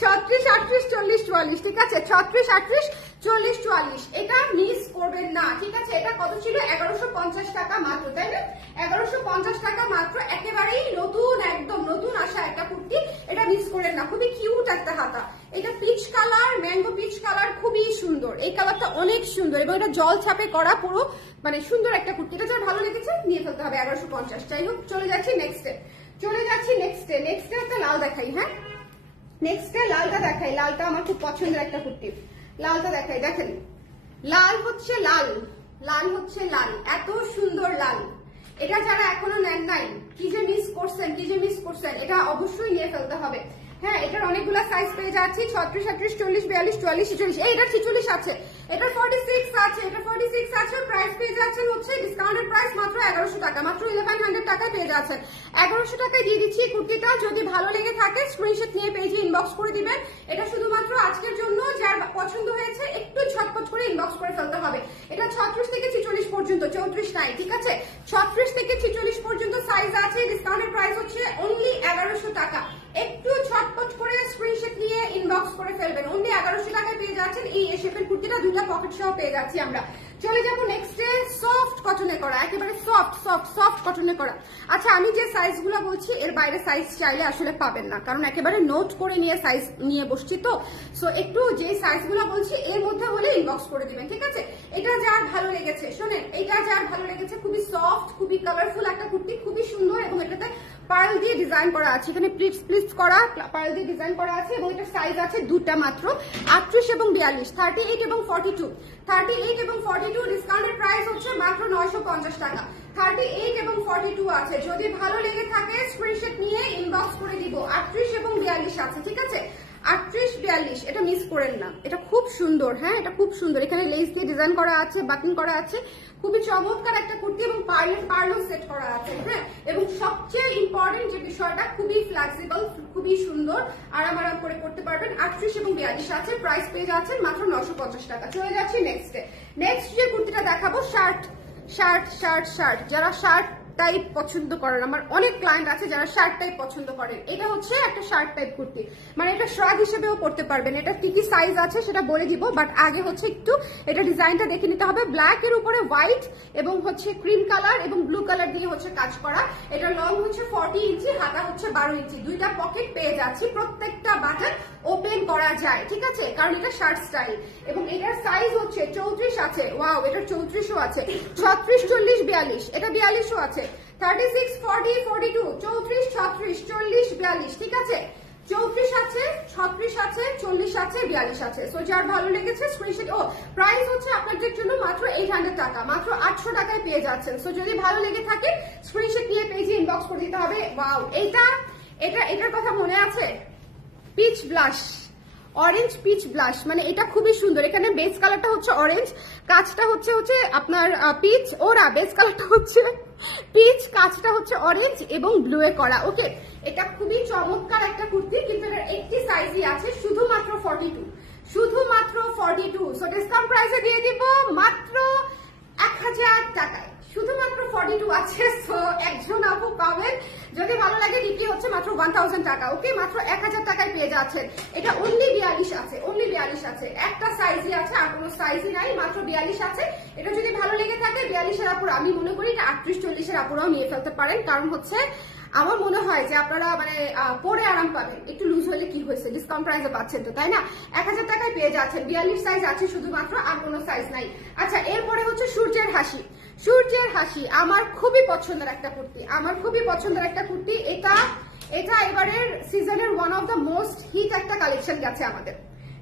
36, 38, 40, 44 ঠিক আছে। 36, 38, 40, 44 এটা মিস করবেন না, ঠিক আছে? এটা কত ছিল? 1150 টাকা মাত্র, তাই না? 1150 টাকা মাত্র। একেবারেই নতুন, একদম নতুন আসা একটা কুর্তি, এটা মিস করেন না। খুবই কিউট একটা হাতা। এটা peach colour, mango peach colour, খুবই সুন্দর। এই কালারটা অনেক সুন্দর এবং এটা জল ছাপে করা, পুরো মানে সুন্দর একটা কুর্তি। এটা যার ভালো লেগেছে নিয়ে ফেলতে হবে। 1150। যাই হোক, চলে যাচ্ছি নেক্সটে। নেক্সটে একটা লাল দেখাই। হ্যাঁ, নেক্সটে লালটা দেখাই। লালটা আমার খুব পছন্দের একটা কুর্তি। লালটা দেখাই। দেখেন, লাল হচ্ছে লাল, এত সুন্দর লাল। এটা যারা এখনো নেন নাই, কি যে মিস করছেন, এটা অবশ্যই নিয়ে ফেলতে হবে। হ্যাঁ, এটার অনেকগুলো সাইজ পেয়ে যাচ্ছি। 36, 38, 40, 42, 44, 46 এটা 46 আছে, এটা 46 আছে, এটা 46 আছে। প্রাইস পেয়ে যাচ্ছেন হচ্ছে ডিসকাউন্টেড প্রাইস মাত্র 1100 টাকা, মাত্র 1100 টাকায় পেয়ে যাচ্ছেন। 1100 টাকায় দিয়ে দিচ্ছি কুর্তিটা। যদি ভালো লেগে থাকে স্ক্রিনশট নিয়ে পেজে ইনবক্স করে দিবেন। এটা শুধুমাত্র আজকের জন্য, যার পছন্দ হয়েছে একটু ঝটপট করে ইনবক্স করে ফেলতে হবে। এটা 36 থেকে 46 পর্যন্ত, 34 নাই, ঠিক আছে? 36 থেকে 46 পর্যন্ত সাইজ আছে। ডিসকাউন্টেড প্রাইস হচ্ছে অনলি 1100 টাকা। একটু ঝটপট করে স্ক্রিনশট নিয়ে ইনবক্স করে ফেলবেন। অনলি 1100 টাকায় পেয়ে যাচ্ছেন এই শেপের কুর্তিটা, দুইটা পকেট সহ পেয়ে যাচ্ছি আমরা। চলে যাবো নেক্সটে। সফট কটনে করা, একেবারে সফট কটনে করা। আচ্ছা, আমি যে সাইজগুলো বলছি এর বাইরে সাইজ চাইলে আসলে পাবেন না, কারণ একেবারে নোট করে নিয়ে সাইজ নিয়ে বসছি তো। সো একটু যে সাইজগুলো বলছি এর মধ্যে হলে ইনবক্স করে দিবেন, ঠিক আছে? এটা যার ভালো লেগেছে, শোনেন, এটা যার ভালো লেগেছে, খুবই সফট, খুবই কালারফুল একটা কুর্তি, খুবই সুন্দর। এবং এটাতে পার্ল দিয়ে ডিজাইন করা আছে, এখানে প্লিটস করা পার্ল দিয়ে ডিজাইন করা আছে। এবং এটার সাইজ আছে দুটা মাত্র, 38 এবং 42, 38 এবং 42, 38 এবং 42। ডিসকাউন্টেড প্রাইস হচ্ছে মাত্র 950 টাকা। 38 এবং 42 আছে। যদি ভালো লেগে থাকে স্ক্রিনশট নিয়ে ইনবক্স করে দিব। 38 এবং 42 আছে, ঠিক আছে? 38, 42 এটা মিস করেন না, এটা খুব সুন্দর। হ্যাঁ, এটা খুব সুন্দর। এখানে লেস দিয়ে ডিজাইন করা আছে, বাটন করা আছে, খুবই চমৎকার একটা কুর্তি। এবং পার্লও সেট করা আছে। হ্যাঁ, এবং সবচেয়ে ইম্পর্টেন্ট যে বিষয়টা, খুবই ফ্লেক্সিবল, খুবই সুন্দর, আরাম করে করতে পারবেন। 38 এবং 42 আছে। প্রাইস পেয়ে যাচ্ছেন মাত্র 950 টাকা। চলে যাচ্ছি নেক্সটে। নেক্সট যে কুর্তিটা দেখাবো, শার্ট। যারা শার্ট টাইপ পছন্দ করেন, আমার অনেক ক্লায়েন্ট আছে যারা শার্ট টাইপ পছন্দ করেন। এটা হচ্ছে একটা শার্ট টাইপ কুর্তি, মানে এটা শ্রাগ হিসেবেও পড়তে পারবেন। এটা কি কি সাইজ আছে সেটা বলে দিব, বাট আগে হচ্ছে একটু এটা ডিজাইনটা দেখে নিতে হবে। ব্ল্যাক এর উপরে হোয়াইট এবং হচ্ছে ক্রিম কালার এবং ব্লু কালার দিয়ে হচ্ছে কাজ করা। এটা লং হচ্ছে 40 ইঞ্চি, হাতা হচ্ছে 12 ইঞ্চি। দুইটা পকেট পেয়ে যাচ্ছি, প্রত্যেকটা বাটন ওপেন করা যায়, ঠিক আছে? কারণ এটা শার্ট স্টাইল। এবং এটার সাইজ হচ্ছে 34 আছে। ওয়াও, এটার 34ও আছে। 36, 40, 42, এটা 42ও আছে। 36, 40, 42, 34, 36, 40, 42, ঠিক আছে? 34 আছে, 36 আছে, 40 আছে, 42 আছে। সো যার ভালো লেগেছে স্ক্রিনশট। প্রাইস হচ্ছে আপনাদের জন্য মাত্র 800 টাকা, মাত্র 800 টাকায় পেয়ে যাচ্ছেন। সো যদি ভালো লেগে থাকে স্ক্রিনশট নিয়ে পেজে ইনবক্স করে দিতে হবে। ওয়াও, এটার কথা মনে আছে? Peach blush, orange peach blush, মানে এটা খুবই সুন্দর। এখানে বেস কালারটা হচ্ছে অরেঞ্জ, কাজটা হচ্ছে আপনার পিচ, ওরা বেস কালারটা হচ্ছে পিচ, কাজটা হচ্ছে অরেঞ্জ এবং ব্লু এ করা। ওকে, এটা খুবই চমৎকার একটা কুর্তি, কিন্তু এটার একটি সাইজই আছে, শুধুমাত্র 42, শুধুমাত্র 42। সো ডিসকাউন্ট প্রাইসে দিয়ে দিব মাত্র 1000 টাকায়, শুধুমাত্র 42 আছে। সো একজন আপু পাবেন, যদি ভালো লাগে ডিপি হচ্ছে মাত্র 1000 টাকা। ওকে, মাত্র 1000 টাকায় পেয়ে যাচ্ছেন। এটা অনলি 42 আছে, অনলি 42 আছে, একটা সাইজই আছে, আর কোনো সাইজই নাই, মাত্র 42 আছে। এটা যদি ভালো লেগে থাকে 42 এর আপুর, আমি মনে করি এটা 38-40 এর আপুরাও নিয়ে ফেলতে পারেন। কারণ হচ্ছে আমার মনে হয় যে আপনারা মানে পরে আরাম পাবেন। একটু লুজ হলে কি হয়েছে, ডিসকাউন্ট প্রাইসে পাচ্ছেন তো, তাই না? 1000 টাকায় পেয়ে যাচ্ছেন। 42 সাইজ আছে শুধুমাত্র, আর কোনো সাইজ নাই। আচ্ছা, এরপরে হচ্ছে সূর্যের হাসি। সূর্যের হাসি আমার খুবই পছন্দের একটা কুর্তি, আমার খুবই পছন্দের একটা কুর্তি। এটা এবারের সিজনের one of the most hit একটা কালেকশন গেছে আমাদের।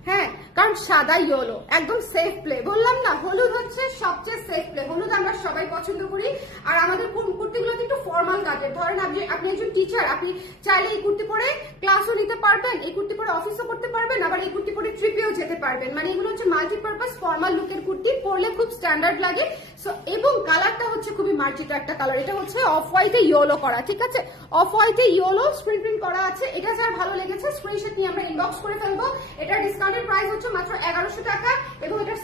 হ্যাঁ, কারণ সাদা ইয়েলো একদম সেফ প্লে, বললাম না হলুদ হচ্ছে সবচেয়ে সেফ প্লে। হলুদ আমরা সবাই পছন্দ করি, আর আমাদের কুর্তিগুলো একটু ফর্মাল কাটের। ধরেন আপনি একজন টিচার, আপনি চাইলে এই কুর্তি পরে ক্লাসও নিতে পারবেন, এই কুর্তি পরে অফিসও করতে পারবেন, আবার এই কুর্তি পরে ট্রিপেও যেতে পারবেন। মানে এগুলো হচ্ছে মাল্টিপারপাস ফর্মাল লুকের কুর্তি, পরলে খুব স্ট্যান্ডার্ড লাগে। সো এবং কালারটা হচ্ছে খুবই মার্জিত একটা কালার। এটা হচ্ছে অফ হোয়াইটে ইয়েলো করা, ঠিক আছে? অফ হোয়াইটে ইয়েলো প্রিন্ট করা আছে। এটা যার ভালো লেগেছে স্ক্রিনশট নিয়ে আমরা ইনবক্স করে ফেলবো। এটা ডিসকাউন্টের প্রাইস হচ্ছে মাত্র 1100 টাকা, এবং এটার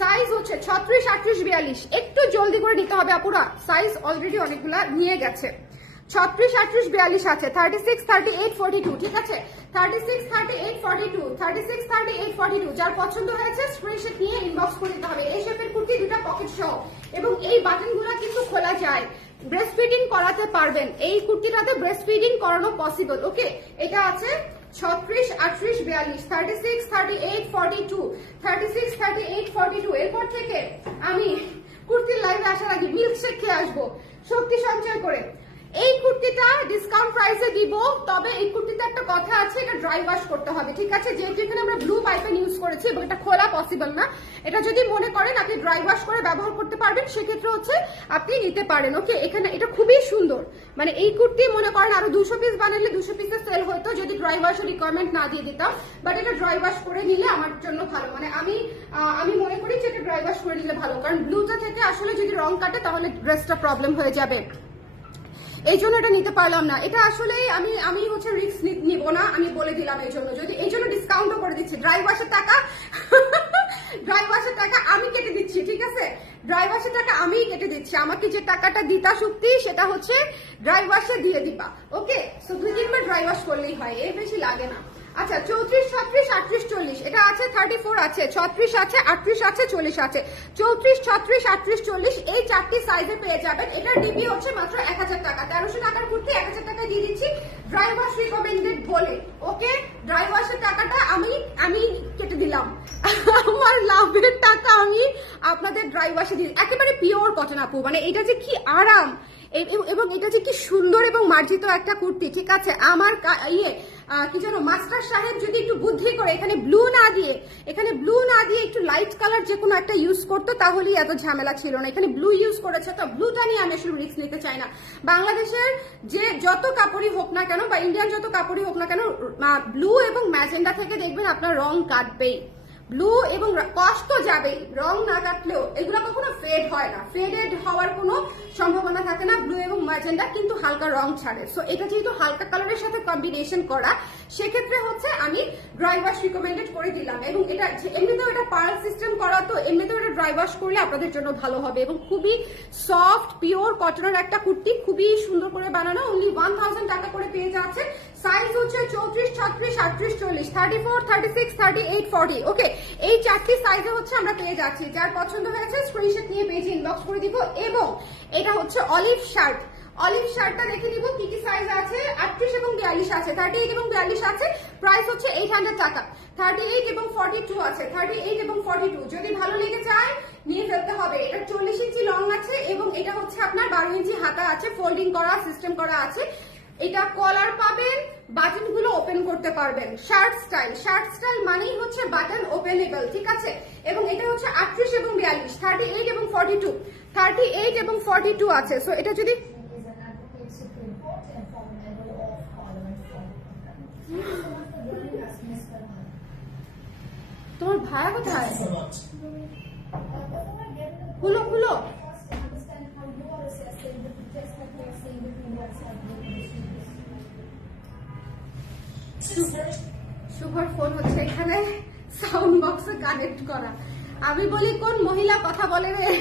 সাইজ হচ্ছে 36, 38, 42। একটু জলদি করে নিতে হবে আপুরা, সাইজ অলরেডি অনেকগুলা নিয়ে গেছে। 36, 38, 42 আছে, 36, 38, 42, ঠিক আছে? 36, 38, 42, 36, 38, 42। যার পছন্দ হয়েছে স্ক্রিনশট নিয়ে ইনবক্স করে দিতে হবে। এই শেপের কুর্তি, দুটা পকেট সহ, এবং এই বাটনগুলো কিন্তু খোলা যায়, ব্রেস্ট ফিডিং করাতে পারবেন। এই কুর্তিটাতে ব্রেস্ট ফিডিং করানো পসিবল। ওকে, এটা আছে 36, 38, 42, 36, 38, 42, 36, 38, 42। এরপর থেকে আমি কুর্তির লাইভে আসার আগে মিল্কশেক খেয়ে আসবো শক্তি সঞ্চয় করে। এই কুর্তিটা ডিসকাউন্ট প্রাইসে দিব, তবে এই কুর্তিতে একটা কথা আছে, এটা ড্রাই ওয়াশ করতে হবে, ঠিক আছে? যেহেতু এখানে আমরা ব্লু পাইপেন ইউজ করেছি এবং এটা খোলা পসিবল না, এটা যদি মনে করেন আপনি ড্রাই ওয়াশ করে ব্যবহার করতে পারবেন, সেক্ষেত্রে হচ্ছে আপনি নিতে পারেন। ওকে, এখানে এটা খুবই সুন্দর। মানে এই কুর্তি মনে করেন আরো 200 পিস বানালে 200 পিসের সেল হতো যদি ড্রাই ওয়াশের রিকোয়ারমেন্ট না দিয়ে দিতাম, বাট এটা ড্রাই ওয়াশ করে নিলে আমার জন্য ভালো। মানে আমি মনে করি যে এটা ড্রাই ওয়াশ করে নিলে ভালো, কারণ ব্লুটা থেকে আসলে যদি রং কাটে তাহলে ড্রেসটা প্রবলেম হয়ে যাবে। এই জন্য এটা নিতে পারলাম না। এটা আসলে আমি হচ্ছে রিস্ক নিব না, আমি বলে দিলাম। এই জন্য ডিসকাউন্টও করে দিচ্ছি। ড্রাই ওয়াশের টাকা আমি কেটে দিচ্ছি, ঠিক আছে? ড্রাই ওয়াশের টাকা আমিই কেটে দিচ্ছি। আমাকে যে টাকাটা দিতা শক্তি, সেটা হচ্ছে ড্রাই ওয়াশে দিয়ে দিবা। ওকে, সো 2-3 বার ড্রাই ওয়াশ করলেই হয়, এর বেশি লাগে না। আচ্ছা, 34, 36, 38, 40 এটা আছে, 34 আছে, 36 আছে, 38 আছে, 40 আছে। 34, 36, 38, 40 এই চারটি সাইজে পেয়ে যাবেন। এটার ডিপি হচ্ছে মাত্র 1000 টাকা। 1300 টাকার কুর্তি 1000 টাকা দিয়ে দিচ্ছি ড্রাই ওয়াশ রিকমেন্ডেড বলে। ওকে, ড্রাই ওয়াশের টাকাটা আমি কেটে দিলাম, আমার লাভের টাকা আমি আপনাদের ড্রাই ওয়াশে দিই। একেবারে পিওর কটন আপু, মানে এটা যে কি আরাম এবং এটা যে কি সুন্দর এবং মার্জিত একটা কুর্তি, ঠিক আছে? আমার কি যেন মাস্টার সাহেব যদি একটু বুদ্ধি করে এখানে ব্লু না দিয়ে একটু লাইট কালার যে কোনো একটা ইউজ করতো, তাহলেই এত ঝামেলা ছিল না। এখানে ব্লু ইউজ করেছে, তো ব্লুটা নিয়ে আমি আসলে রিস্ক নিতে চাই না। বাংলাদেশের যে যত কাপড়ই হোক না কেন, বা ইন্ডিয়ান যত কাপড়ই হোক না কেন, ব্লু এবং ম্যাজেন্ডা থেকে দেখবেন আপনার রং কাটবেই। ব্লু এবং কষ্ট যাবেই, রং না কাটলেও এগুলো কখনো ফেড হয় না, ফেডেড হওয়ার কোনো সম্ভাবনা থাকে না। ব্লু এবং ম্যাজেন্ডা কিন্তু হালকা রং ছাড়ে। সো এটা যেহেতু হালকা কালারের সাথে কম্বিনেশন করা, সেক্ষেত্রে হচ্ছে আমি ড্রাই ওয়াশ রিকমেন্ডেড করে দিলাম। এবং এটা এমনিতেও এটা পার্ল সিস্টেম করা, তো এমনিতেও এটা ড্রাই ওয়াশ করলে আপনাদের জন্য ভালো হবে। এবং খুবই সফট পিওর কটনের একটা কুর্তি, খুবই সুন্দর করে বানানো, অনলি 1000 টাকা করে পেয়ে যাচ্ছে। সাইজ হচ্ছে 34, 36, 38, 40, 34, 36, 38, 40। ওকে, এই চারটি সাইজে হচ্ছে আমরা পেয়ে যাচ্ছি। যার পছন্দ হয়েছে স্ক্রিনশট নিয়ে পেজে ইনবক্স করে দিব। এবং এটা হচ্ছে অলিভ শার্টটা দেখে দিব কি কি সাইজ আছে। 38 এবং 42 আছে, 38 এবং 42 আছে। প্রাইস হচ্ছে 800 টাকা। 38 এবং 42 আছে, 38 এবং 42। যদি ভালো লেগে যায় নিয়ে ফেলতে হবে। এটা 40 ইঞ্চি লং আছে, এবং এটা হচ্ছে আপনার 12 ইঞ্চি হাতা আছে, ফোল্ডিং করা সিস্টেম করা আছে। এটা কলার পাবেন, বাটন গুলো ওপেন করতে পারবেন। শার্ট স্টাইল মানেই হচ্ছে বাটন ওপেনেবল, ঠিক আছে? এবং এটা হচ্ছে 38 এবং 42, 38 এবং 42, 38 এবং 42 আছে। সো এটা যদি তোমার ভাইয়া কোথায়? খুলো শুভর ফোন হচ্ছে এখানে সাউন্ড বক্সে কানেক্ট করা। আমি বলি কোন মহিলা কথা বলে রে,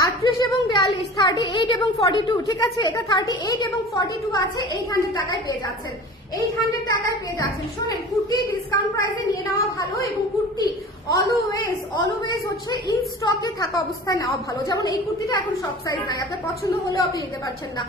38 এবং 42, 38 এবং 42, ঠিক আছে? এটা 38 এবং 42 আছে, 800 টাকায় পেয়ে যাচ্ছেন। 800 টাকায় পেয়ে যাচ্ছেন। শোনেন, কুর্তি ডিসকাউন্ট প্রাইসে নিয়ে নেওয়া ভালো, এবং কুর্তি অলওয়েজ হচ্ছে ইন স্টকে থাকা অবস্থায় নেওয়া ভালো। যেমন এই কুর্তিটা এখন সব সাইজ নাই, আপনার পছন্দ হলেও আপনি নিতে পারছেন না।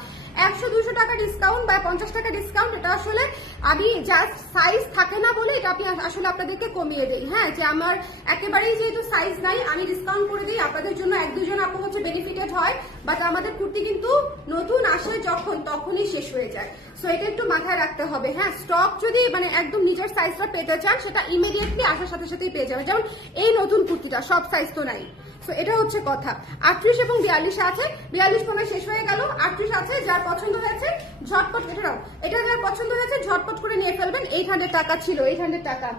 100-200 টাকা ডিসকাউন্ট বা 50 টাকা ডিসকাউন্ট, এটা আসলে আমি জাস্ট সাইজ থাকে না বলে এটা আপনি আসলে আপনাদেরকে কমিয়ে দেই। হ্যাঁ, যে আমার একেবারেই যেহেতু সাইজ নাই, আমি ডিসকাউন্ট করে দিই আপনাদের জন্য, 1-2 জন আপু হচ্ছে বেনিফিটেড হয়। বাট আমাদের কুর্তি কিন্তু নতুন আসে যখন, তখনই শেষ হয়ে যায়। সো এটা একটু মাথায় রাখতে হবে। হ্যাঁ, স্টক যদি মানে একদম নিজের সাইজটা পেতে চান, সেটা ইমিডিয়েটলি আসার সাথে সাথেই পেয়ে যাবেন। যেমন এই নতুন কুর্তিটা সব সাইজ তো নাই। সো এটা হচ্ছে কথা। 38 এবং 42 আছে, 42 সময় শেষ হয়ে গেল, 38 আছে। যার পছন্দ হয়েছে ঝটপট কেটে নাও। এটা যার পছন্দ হয়েছে ঝটপট করে নিয়ে ফেলবেন। 800 টাকা ছিল, 800 টাকা।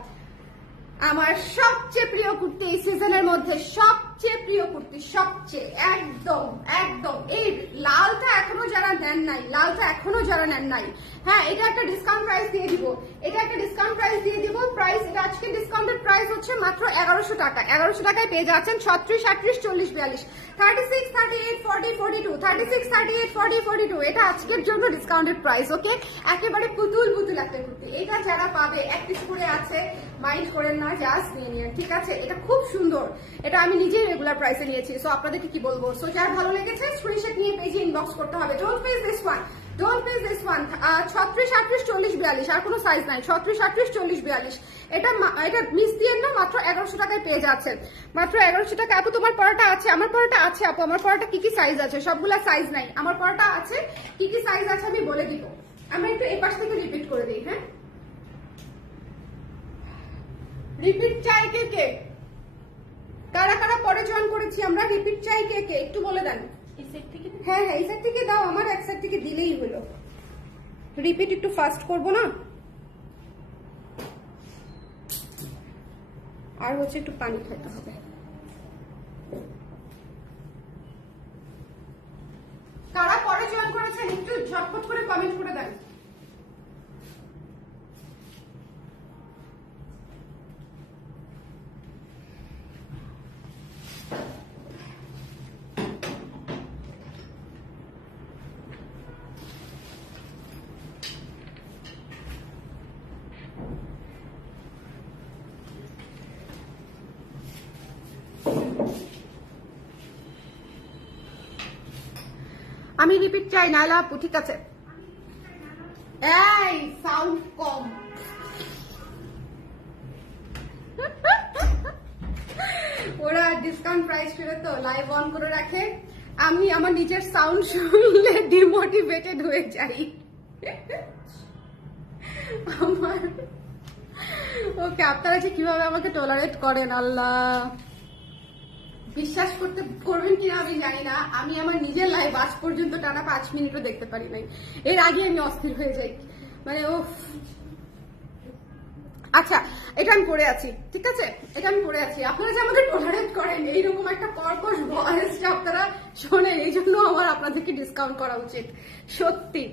আমার সবচেয়ে প্রিয় কুর্তি এই সিজনের মধ্যে, সবচেয়ে প্রিয় কুর্তি, সবচেয়ে একদম একদম। এই লালটা এখনো যারা নেন নাই, লালটা এখনো যারা নেন নাই, হ্যাঁ, এটা একটা ডিসকাউন্ট প্রাইস দিয়ে দিব, এটা একটা ডিসকাউন্ট প্রাইস দিয়ে দিব। প্রাইস এটা আজকে ডিসকাউন্টেড প্রাইস হচ্ছে মাত্র 1100 টাকা। 1100 টাকায় পেয়ে যাচ্ছেন 36, 38, 40, 42, 36, 38, 40, 42, 36, 38, 40, 42। এটা আজকের জন্য ডিসকাউন্টেড প্রাইস। ওকে, একেবারে পুতুল পুতুল একটা কুর্তি। এটা যারা পাবে, এক পিস করে আছে, মাইন্ড করেন না, জাস্ট নিয়ে নিন, ঠিক আছে? এটা খুব সুন্দর, এটা আমি নিজেই রেগুলার প্রাইসে নিয়েছি। সো আপনাদেরকে কি বলবো, সো যার ভালো লেগেছে স্ক্রিনশট নিয়ে পেজে ইনবক্স করতে হবে। Don't miss this one, don't miss this one. 36, 38, 40, 42, আর কোনো সাইজ নাই। 36, 38, 40, 42, এটা মিস দিয়ে না, মাত্র 1100 টাকায় পেয়ে যাচ্ছেন, মাত্র 1100 টাকা। আপু তোমার পরাটা আছে? আমার পরাটা আছে আপু, আমার পরাটা কি কি সাইজ আছে? সবগুলা সাইজ নাই, আমার পরাটা আছে। কি কি সাইজ আছে আমি বলে দিব। আমরা একটু এই পাশ থেকে রিপিট করে দিই। হ্যাঁ, রিপিট চাই কে কে? কারা কারা পরে জয়েন করেছি আমরা? রিপিট চাই কে কে? একটু বলে দেন। হ্যাঁ হ্যাঁ, এই সাইড থেকে দাও, আমার এক সাইড থেকে দিলেই হলো। রিপিট একটু ফাস্ট করবো না, আর হচ্ছে একটু পানি খেতে হবে। কারা পরে জয়েন করেছেন একটু ঝটপট করে কমেন্ট করে দেন। আমি রিপিট চাই, নাইলা আপু, ঠিক আছে? এই সাউন্ড কম। ওরা ডিসকাউন্ট প্রাইস ফেলে তো লাইভ অন করে রাখে, আমি আমার নিজের সাউন্ড শুনলে ডিমোটিভেটেড হয়ে যাই। আমার ওকে, আপনারা যে কিভাবে আমাকে টলারেট করেন, আল্লাহ বিশ্বাস করবেন কিনা আমি জানি না, আমি আমার নিজের লাইভ আজ পর্যন্ত টানা 5 মিনিটও দেখতে পারি নাই। এর আগে আমি অস্থির হয়ে যাই, মানে ও। আচ্ছা, এটা আমি পড়ে আছি, ঠিক আছে? এটা আমি পড়ে আছি। আপনারা যে আমাদের টলারেট করেন, এইরকম একটা কর্কশ ভয়েসটা আপনারা শোনেন, এই জন্য আমার আপনাদেরকে ডিসকাউন্ট করা উচিত, সত্যি।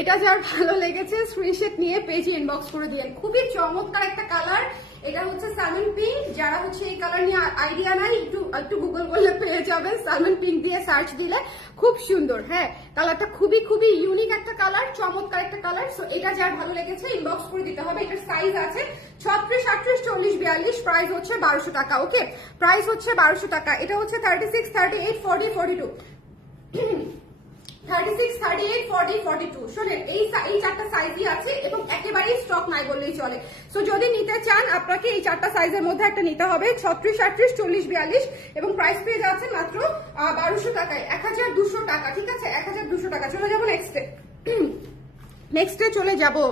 এটা যার ভালো লেগেছে স্ক্রিনশট নিয়ে পেজে ইনবক্স করে দিয়েন। খুবই চমৎকার একটা কালার, এটা হচ্ছে সালমন পিঙ্ক। যারা হচ্ছে এই কালার নিয়ে আইডিয়া নাই, একটু গুগল করলে পেয়ে যাবেন, সালমন পিঙ্ক দিয়ে সার্চ দিলে খুব সুন্দর। হ্যাঁ, কালারটা খুবই খুবই ইউনিক একটা কালার, চমৎকার একটা কালার। সো এটা যার ভালো লেগেছে ইনবক্স করে দিতে হবে। এটার সাইজ আছে 36, 38, 40, 42, প্রাইস হচ্ছে 1200 টাকা। ওকে, প্রাইস হচ্ছে 1200 টাকা। এটা হচ্ছে 36, 38, 40, 42, 36, 38, 40, 42। শোনেন, এই চারটা সাইজই আছে এবং একেবারেই স্টক নাই বললেই চলে। সো যদি নিতে চান, আপনাকে এই চারটা সাইজের মধ্যে একটা নিতে হবে, 36, 38, 40, 42, এবং প্রাইস পেয়ে যাচ্ছে মাত্র 1200 টাকায়, 1200 টাকা, ঠিক আছে? 1200 টাকা। চলে যাবো নেক্সটে, নেক্সটে চলে যাবো।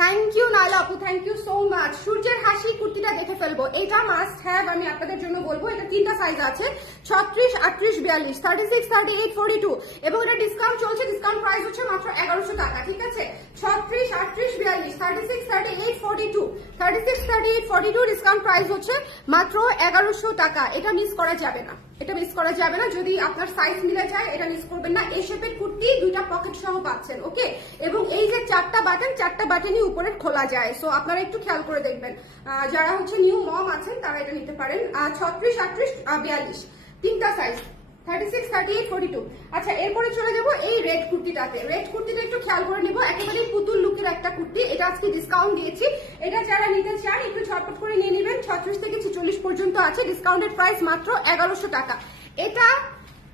থ্যাংক ইউ নাইলা আপু, থ্যাংক ইউ সো মাচ। সূর্যের হাসি কুর্তিটা দেখে ফেলবো, এটা মাস্ট হ্যাভ, আমি আপনাদের জন্য বলবো। এটা 3টা সাইজ আছে, 36, 38, 42, 36, 38, 42, এবং এটা ডিসকাউন্ট চলছে। ডিসকাউন্ট প্রাইস হচ্ছে মাত্র 1100 টাকা, ঠিক আছে? 36, 38, 42, 36, 38, 42, 36, 38, 42, ডিসকাউন্ট প্রাইস হচ্ছে মাত্র 1100 টাকা। এটা মিস করা যাবে না, এটা মিস করা যাবে না। যদি আপনার সাইজ মিলে যায়, এটা মিস করবেন না। এই শেপের কুর্তি 2টা পকেট সহ পাচ্ছেন। ওকে, এবং এই যে 4টা বাটনই উপরে খোলা যায়। সো আপনারা একটু খেয়াল করে দেখবেন, যারা হচ্ছে নিউ মম আছেন তারা এটা নিতে পারেন। 36, 38, 42, 3টা সাইজ। 36, 38, 42। আচ্ছা, এরপরে চলে যাবো এই রেড কুর্তিটাতে। রেড কুর্তিটা একটু খেয়াল করে নিবো, একেবারে পুতুল লুকের একটা কুর্তি। এটা আজকে ডিসকাউন্ট দিয়েছি, এটা যারা নিতে চান একটু ঝটপট করে নিয়ে নেবেন। 36 থেকে 46 পর্যন্ত আছে, ডিসকাউন্টেড প্রাইস মাত্র 1100 টাকা।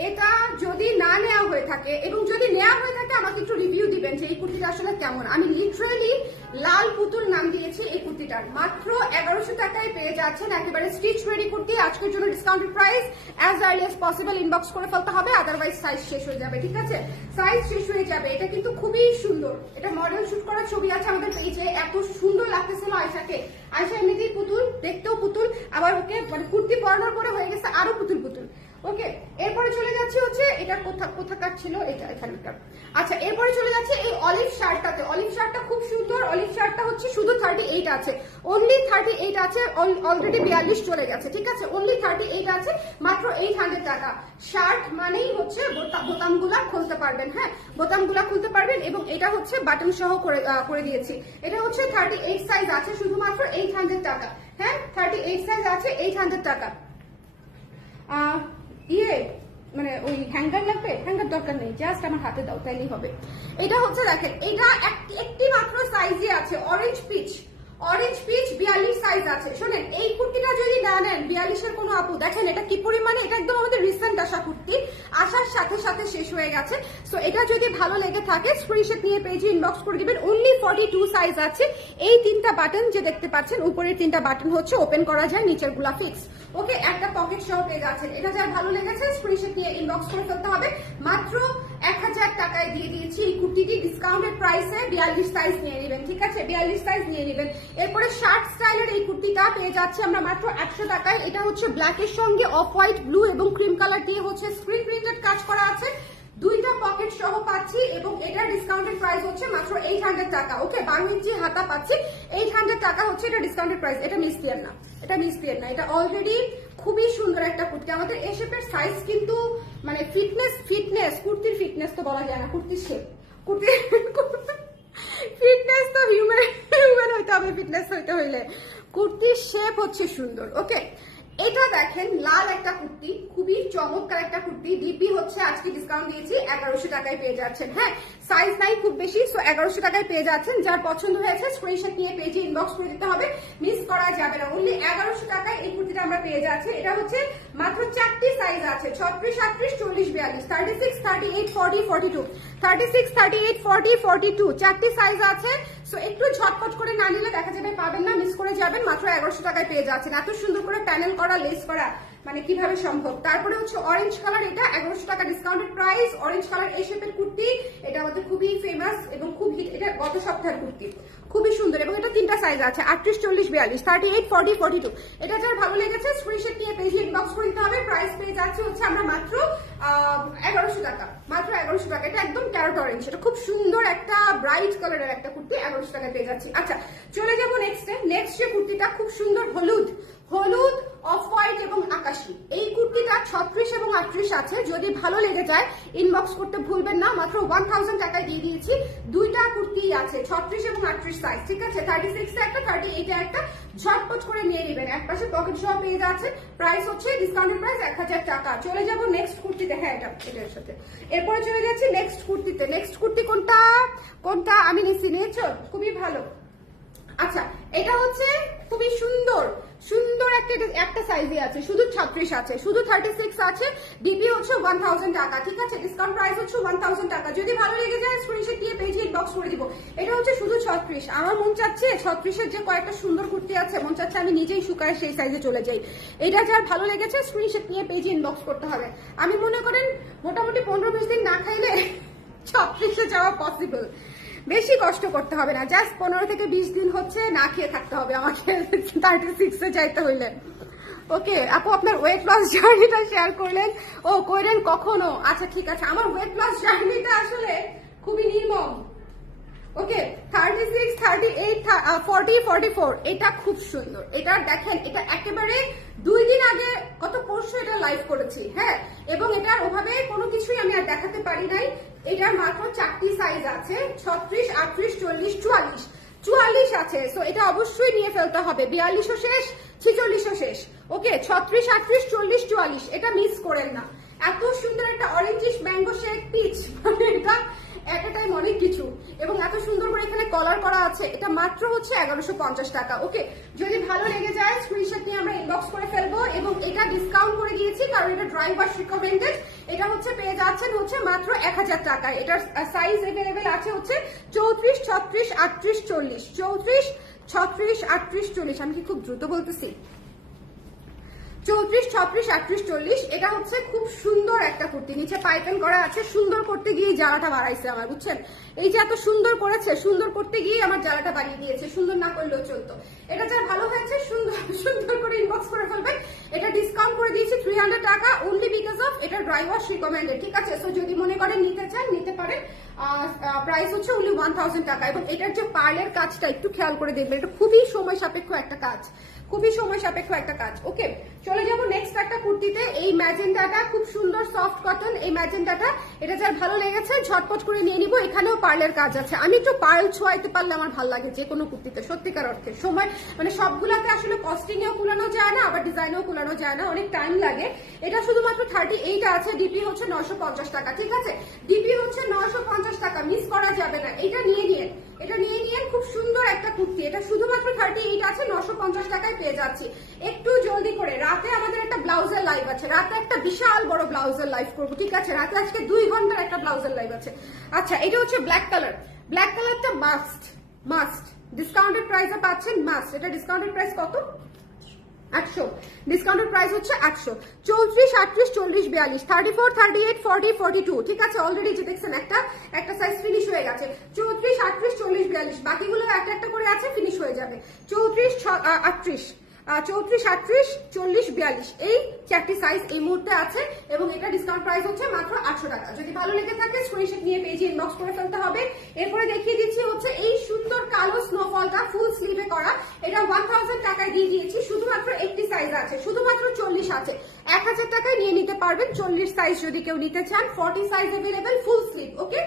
এটা যদি না নেওয়া হয়ে থাকে এবং যদি নেওয়া হয়ে থাকে আমাকে একটু রিভিউ দিবেন যে এই কুর্তিটা আসলে কেমন। আমি লিটারালি লাল পুতুল নাম দিয়েছি এই কুর্তিটার। মাত্র 1100 টাকায় পেয়ে যাচ্ছেন একেবারে স্টিচ রেডি কুর্তি। আজকের জন্য discounted price, as early as possible inbox করে ফেলতে হবে, আদারওয়াইজ সাইজ শেষ হয়ে যাবে। ঠিক আছে, সাইজ শেষ হয়ে যাবে। এটা কিন্তু খুবই সুন্দর, এটা মডেল শুট করার ছবি আছে আমাদের পেজে। এত সুন্দর লাগতেছিল আয়শাকে। আয়শা এমনিতেই পুতুল, দেখতেও পুতুল, আবার ওকে মানে কুর্তি পরানোর পরে হয়ে গেছে আরো পুতুল পুতুল। ওকে, এরপরে চলে যাচ্ছে হচ্ছে এটা কোথাকার ছিল, এটা এখানকার। আচ্ছা, এরপরে চলে যাচ্ছে এই অলিভ শার্টটাতে। অলিভ শার্টটা খুব সুন্দর। অলিভ শার্টটা হচ্ছে শুধু 38 আছে, অনলি 38 আছে, অলরেডি 42 চলে গেছে। ঠিক আছে, অনলি 38 আছে, মাত্র 800 টাকা। শার্ট মানেই হচ্ছে বোতামগুলা খুলতে পারবেন। হ্যাঁ, বোতামগুলা খুলতে পারবেন এবং এটা হচ্ছে বাটন সহ করে দিয়েছি। এটা হচ্ছে 38 সাইজ আছে, শুধুমাত্র 800 টাকা। হ্যাঁ, 38 সাইজ আছে, 800 টাকা। মানে ওই হ্যাঙ্গার লাগবে? হ্যাঙ্গার দরকার নেই, জাস্ট আমার হাতে দাও তাইলেই হবে। এটা হচ্ছে দেখেন, এটা একটি মাত্র সাইজে আছে, অরেঞ্জ পিচ। 42 সাইজ আছে। শোনেন, এই কুর্তিটা যদি না নেন 42 এর কোনো আপু, দেখেন এটা কি পরিমাণে, এটা একদম আমাদের রিসেন্ট আসা কুর্তি, আসার সাথে সাথে শেষ হয়ে গেছে। সো এটা যদি ভালো লেগে থাকে স্ক্রিনশট নিয়ে পেজে ইনবক্স করে দিবেন। অনলি 42 সাইজ আছে। এই তিনটা বাটন যে দেখতে পাচ্ছেন, উপরের তিনটা বাটন হচ্ছে ওপেন করা যায়, নিচের গুলা ফিক্স। ওকে, একটা পকেট সহ পেয়ে যাচ্ছেন। এটা যার ভালো লেগেছে স্ক্রিনশট নিয়ে ইনবক্স করে ফেলতে হবে। মাত্র 1000 টাকায় দিয়ে দিয়েছি এই কুর্তিটি, ডিসকাউন্টেড প্রাইসে। 42 সাইজ নিয়ে নেবেন। ঠিক আছে, 42 সাইজ নিয়ে নেবেন। এরপরে শার্ট স্টাইলের এই কুর্তিটা পেয়ে যাচ্ছে আমরা মাত্র 100 টাকায়। এটা হচ্ছে ব্ল্যাকের সঙ্গে অফ হোয়াইট, ব্লু এবং ক্রিম কালার দিয়ে হচ্ছে স্ক্রিন প্রিন্টেড কাজ করা আছে, দুইটা পকেট সহ পাচ্ছি এবং এটার ডিসকাউন্টেড প্রাইস হচ্ছে মাত্র 800 টাকা। ওকে, 12 ইঞ্চি হাতা পাচ্ছি, 800 টাকা হচ্ছে এটা ডিসকাউন্টেড প্রাইস। এটা মিস দিয়েন না, এটা মিস দিয়েন না। এটা অলরেডি খুবই সুন্দর একটা কুর্তি। আমাদের এই শেপের সাইজ কিন্তু মানে ফিটনেস কুর্তির ফিটনেস তো বলা যায় না, কুর্তির শেপ, কুর্তির ফিটনেস তো হিউম্যান হইতে হবে, ফিটনেস হইতে হইলে কুর্তির শেপ হচ্ছে সুন্দর। ওকে, এটা দেখেন লাল একটা কুর্তি, খুবই চমৎকার একটা কুর্তি। ডিপি হচ্ছে আজকে ডিসকাউন্ট দিয়েছি, 1100 টাকায় পেয়ে যাচ্ছেন। হ্যাঁ, সাইজ নাই খুব বেশি, সো 1100 টাকায় পেয়ে যাচ্ছেন। যার পছন্দ হয়েছে স্ক্রিনশট নিয়ে পেজে ইনবক্স করে দিতে হবে, মিস করা যাবে না। অনলি 1100 টাকায় এই কুর্তিটা আমরা পেয়ে যাচ্ছি। এটা হচ্ছে মাত্র 4টি সাইজ আছে, 36, 38, 40, 42, 36, 38, 40, 42, 36, 38, 40, 42, 4টি সাইজ আছে। সো একটু ঝটপট করে না নিলে দেখা যাবে পাবেন না, মিস করে যাবেন। মাত্র 1100 টাকায় পেয়ে যাচ্ছেন। এত সুন্দর করে প্যানেল করা, লেস করা, মানে কিভাবে সম্ভব। তারপরে হচ্ছে অরেঞ্জ কালার, এটা 1100 টাকা ডিসকাউন্টেড প্রাইস। অরেঞ্জ কালার এই শেপের কুর্তি, এটা আমাদের খুবই ফেমাস এবং খুব হিট। এটা গত সপ্তাহের কুর্তি, খুবই সুন্দর এবং এটা তিনটা সাইজ আছে, 38, 40, 42, 38, 40, 42। এটা যার ভালো লেগেছে স্ক্রিনশট নিয়ে পেজে ইনবক্স করে দিতে হবে। প্রাইস পেয়ে যাচ্ছে হচ্ছে আমরা মাত্র 1100 টাকা, মাত্র 1100 টাকা। এটা একদম ক্যারট অরেঞ্জ, এটা খুব সুন্দর একটা ব্রাইট কালারের একটা কুর্তি, 1100 টাকায় পেয়ে যাচ্ছি। আচ্ছা, চলে যাবো নেক্সটে। নেক্সট যে কুর্তিটা খুব সুন্দর, হলুদ, অফ হোয়াইট এবং আকাশি। এই কুর্তিটা 36 এবং 38 আছে। যদি ভালো লেগে যায় ইনবক্স করতে ভুলবেন না। মাত্র 1000 টাকায় দিয়ে দিয়েছি। দুইটা কুর্তি আছে, 36 এবং 38 সাইজ। ঠিক আছে, 36 এ একটা, 38 এ একটা। ঝটপট করে নিয়ে নেবেন, এক পাশে পকেট সহ পেয়ে যাচ্ছে। প্রাইস হচ্ছে ডিসকাউন্টেড প্রাইস 1000 টাকা। চলে যাবো নেক্সট কুর্তিতে। হ্যাঁ, এটার সাথে এরপরে চলে যাচ্ছি নেক্সট কুর্তিতে। নেক্সট কুর্তি কোনটা আমি নিয়েছো, খুবই ভালো। আচ্ছা, এটা হচ্ছে খুবই সুন্দর একটা সাইজে আছে, শুধু 36 আছে, শুধু 36 আছে। ডিপি হচ্ছে 1000 টাকা। ঠিক আছে, ডিসকাউন্ট প্রাইস হচ্ছে 1000 টাকা। যদি ভালো লেগে যায় স্ক্রিনশট দিয়ে পেজে ইনবক্স করে দিব। এটা হচ্ছে শুধু 36। আমার মন চাচ্ছে 36 এর যে কয়েকটা সুন্দর কুর্তি আছে, মন চাচ্ছে আমি নিজেই শুকায় সেই সাইজে চলে যাই। এটা যার ভালো লেগেছে স্ক্রিনশট নিয়ে পেজে ইনবক্স করতে হবে। আমি মনে করেন মোটামুটি 15-20 দিন না খাইলে 36 এ যাওয়া পসিবল। বেশি কষ্ট করতে হবে না, জাস্ট 15 থেকে 20 দিন হচ্ছে না খেয়ে থাকতে হবে আমাকে 36 এ যাইতে হইলে। ওকে আপু, আপনার ওয়েট লস জার্নিটা শেয়ার করলেন, ও কইলেন কখনো? আচ্ছা ঠিক আছে, আমার ওয়েট লস জার্নিটা আসলে খুবই নির্মম। ওকে, 36, 38, 40, 44, এটা খুব সুন্দর। এটা দেখেন, এটা একেবারে 2 দিন আগে, গত পরশু এটা লাইভ করেছি। হ্যাঁ, এবং এটার ওভাবে কোনো কিছুই আমি আর দেখাতে পারি নাই। এটার মাত্র 4টি সাইজ আছে, 36, 38, 40, 44, 44 আছে। সো এটা অবশ্যই নিয়ে ফেলতে হবে। 42ও শেষ, 46ও শেষ। ওকে, 36, 38, 40, 44, এটা মিস করেন না। এত সুন্দর একটা অরেঞ্জিশ ম্যাঙ্গো শেক পিচ, মানে এটা একটা টাইম অনেক কিছু। এবং এত সুন্দর করে এখানে কলার করা আছে, এটা মাত্র হচ্ছে 1150 টাকা। ওকে, যদি ভালো লেগে যায় স্ক্রিনশট নিয়ে আমরা ইনবক্স করে ফেলবো। এবং এটা ডিসকাউন্ট করে দিয়েছি কারণ এটা ড্রাই ওয়াশ রিকমেন্ডেড। এটা হচ্ছে পেয়ে যাচ্ছেন হচ্ছে মাত্র 1000 টাকায়। এটার সাইজ অ্যাভেলেবেল আছে হচ্ছে 34, 36, 38, 40। 34, 36, 38, 40। আমি কি খুব দ্রুত বলতেছি? 34, 36, 38, 40। এটা হচ্ছে খুব সুন্দর একটা কুর্তি, নিচে পাইপেন করা আছে। সুন্দর করতে গিয়ে জ্বালাটা বাড়াইছে আমার, বুঝছেন? এই যে এত সুন্দর করেছে, সুন্দর করতে গিয়ে আমার জ্বালাটা বাড়িয়ে দিয়েছে। সুন্দর না করলেও চলতো। এটা যা ভালো হয়েছে সুন্দর সুন্দর করে ইনবক্স করে ফেলবেন। এটা ডিসকাউন্ট করে দিয়েছি 300 টাকা অনলি বিকজ অফ এটা ড্রাই ওয়াশ রিকমেন্ডেড, ঠিক আছে? সো যদি মনে করেন নিতে চান নিতে পারেন। প্রাইস হচ্ছে অনলি 1000 টাকা। এবং এটার যে পার্লের কাজটা একটু খেয়াল করে দেখবেন, এটা খুবই সময় সাপেক্ষ একটা কাজ, খুবই সময় সাপেক্ষ একটা কাজ। ওকে, চলে যাবো নেক্সট একটা কুর্তিতে। এই ম্যাজেন্ডাটা খুব সুন্দর সফট কটন, এই ম্যাজেন্ডাটা এটা যার ভালো লেগেছে ঝটপট করে নিয়ে নিবো। এখানেও পার্লের কাজ আছে। আমি একটু পার্ল ছোঁয়াইতে পারলে আমার ভালো লাগে যে কোনো কুর্তিতে, সত্যিকার অর্থে। সময় মানে সবগুলাতে আসলে কস্টিংয়েও কুলানো যায় না, আবার ডিজাইনেও কুলানো যায় না, অনেক টাইম লাগে। এটা শুধুমাত্র 38 আছে, ডিপি হচ্ছে 950 টাকা, ঠিক আছে? ডিপি হচ্ছে 950 টাকা, মিস করা যাবে না। এটা নিয়ে নিয়ে খুব সুন্দর একটা কুর্তি। এটা শুধুমাত্র 38 আছে, 950 টাকায় পেয়ে যাচ্ছি। একটু জলদি করে, রাতে আমাদের একটা ব্লাউজের লাইভ আছে, রাতে একটা বিশাল বড় ব্লাউজের লাইভ করবো, ঠিক আছে? রাতে আজকে 2 ঘন্টার একটা ব্লাউজের লাইভ আছে। আচ্ছা, এটা হচ্ছে ব্ল্যাক কালার। ব্ল্যাক কালারটা মাস্ট ডিসকাউন্টেড প্রাইসে পাচ্ছেন, মাস্ট। এটা ডিসকাউন্টেড প্রাইস কত? 800। ডিসকাউন্টেড প্রাইস হচ্ছে 800। 34, 38, 40, 42, 34, 38, 40, 42, ঠিক আছে? অলরেডি যে দেখছেন একটা সাইজ ফিনিশ হয়ে গেছে। 34, 38, 40, 42, বাকিগুলো একটা একটা করে আছে, ফিনিশ হয়ে যাবে। 34, 38, 34, 38, 40, 42, এই 4টি সাইজ এই মুহূর্তে আছে। এবং এটা ডিসকাউন্ট প্রাইস হচ্ছে মাত্র 800 টাকা। যদি ভালো লেগে থাকে স্ক্রিনশট নিয়ে পেজে ইনবক্স করে ফেলতে হবে। এরপরে দেখিয়ে দিচ্ছি হচ্ছে এই সুন্দর কালো স্নোফলটা ফুল স্লিভে করা। এটা 1000 টাকায় দিয়ে দিয়েছি। শুধুমাত্র একটি সাইজ আছে, শুধুমাত্র 40 আছে। 1000 টাকায় নিয়ে নিতে পারবেন 40 সাইজ যদি কেউ নিতে চান। 40 সাইজ অ্যাভেলেবেল, ফুল স্লিভ। ওকে,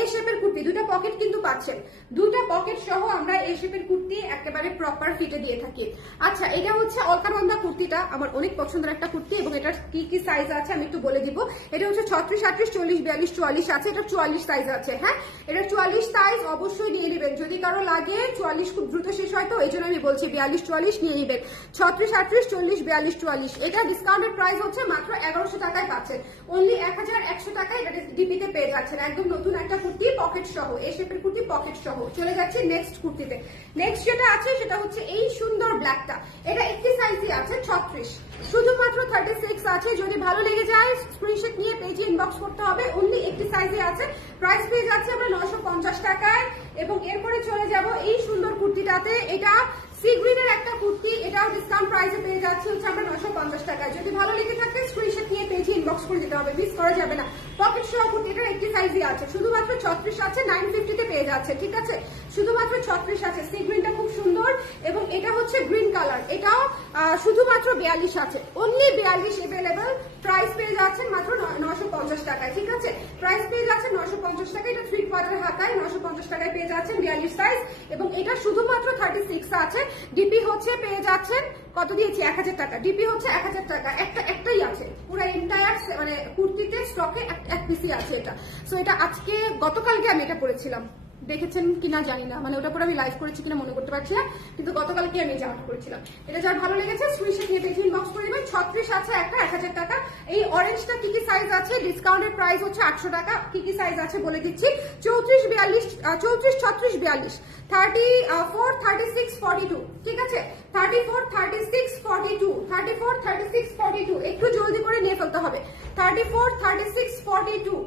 এই শেপের কুর্তি, 2টা পকেট কিন্তু পাচ্ছেন। 2টা পকেট সহ আমরা এই শেপের কুর্তি একেবারে প্রপার ফিটে দিয়ে থাকি। আচ্ছা, এটা হচ্ছে অলকানন্দা কুর্তিটা আমার অনেক পছন্দের একটা কুর্তি। এবং এটার কি কি সাইজ আছে আমি একটু বলে দিব। এটা হচ্ছে 36, 38, 40, 42, 44 আছে। এটা 44 সাইজ আছে। হ্যাঁ, এটা 44 সাইজ অবশ্যই নিয়ে নেবেন। যদি কারো লাগে 44 খুব দ্রুত শেষ হয়, তো এই জন্য আমি বলছি 42, 44 নিয়ে নেবেন। 36, 38, 40, 42, 44। এটা ডিসকাউন্টেড প্রাইস হচ্ছে মাত্র 1100 টাকায় পাচ্ছেন। অনলি 1100 টাকায় এটা ডিপিতে পেয়ে যাচ্ছেন। একদম নতুন একটা কুর্তি, পকেট সহ, এই শেপের কুর্তি পকেট সহ। চলে যাচ্ছে নেক্সট কুর্তিতে। নেক্সট যেটা আছে সেটা হচ্ছে এই সুন্দর ব্ল্যাকটা। এটা একটি সাইজই আছে, 36, শুধুমাত্র 36 আছে। যদি ভালো লেগে যায় স্ক্রিনশট নিয়ে পেজে ইনবক্স করতে হবে। অনলি একটি সাইজে আছে। প্রাইস পেয়ে যাচ্ছে আমরা 950 টাকায়। এবং এরপরে চলে যাব এই সুন্দর কুর্তিটাতে। এটা সি গ্রিনের একটা কুর্তি, এটাও ডিসকাউন্ট প্রাইসে পেয়ে যাচ্ছে হচ্ছে আমরা 950 টাকায়। যদি ভালো লেগে থাকে স্ক্রিনশট নিয়ে পেজে ইনবক্স করে দিতে হবে, মিস করা যাবে না। পকেট সহ কুর্তি, এটার একটি সাইজই আছে, শুধুমাত্র 36 আছে, 950 তে পেয়ে যাচ্ছে, ঠিক আছে? শুধুমাত্র 36 আছে। সি গ্রিনটা খুব সুন্দর। এবং এটা হচ্ছে গ্রিন কালার, এটাও শুধুমাত্র 42 আছে, অনলি 42 এভেলেবল। প্রাইস পেয়ে যাচ্ছেন মাত্র 950 টাকায়, ঠিক আছে? প্রাইস পেয়ে যাচ্ছে 950 টাকা। এটা 3 কোয়ার্টার হাতায় 950 টাকায় পেয়ে যাচ্ছেন, 42 সাইজ। এবং এটা শুধুমাত্র 36 আছে। ডিপি হচ্ছে পেয়ে যাচ্ছেন কত দিয়েছি? 1000 টাকা। ডিপি হচ্ছে 1000 টাকা। একটাই আছে পুরো এন্টায়ার মানে কুর্তিতে স্টকে এক পিসি আছে এটা। সো এটা আজকে গতকালকে আমি এটা পরেছিলাম, দেখেছেন কিনা জানি না, মানে ওটা পরে আমি লাইভ করেছি কিনা মনে করতে পারছি না, কিন্তু গতকালকে আমি জামা করেছিলাম। এটা যার ভালো লেগেছে স্ক্রিনশট নিয়ে পেজে ইনবক্স করে দিবেন। 36 আছে একটা, 1000 টাকা। এই অরেঞ্জটা কি কি সাইজ আছে? ডিসকাউন্টেড প্রাইস হচ্ছে 800 টাকা। কি কি সাইজ আছে বলে দিচ্ছি। 34, 42, 34, 36, 42, 34, 36, 42, ঠিক আছে? 34, 36, 42, 34, 36, 42, একটু জলদি করে নিয়ে ফেলতে হবে। 34, 36, 42,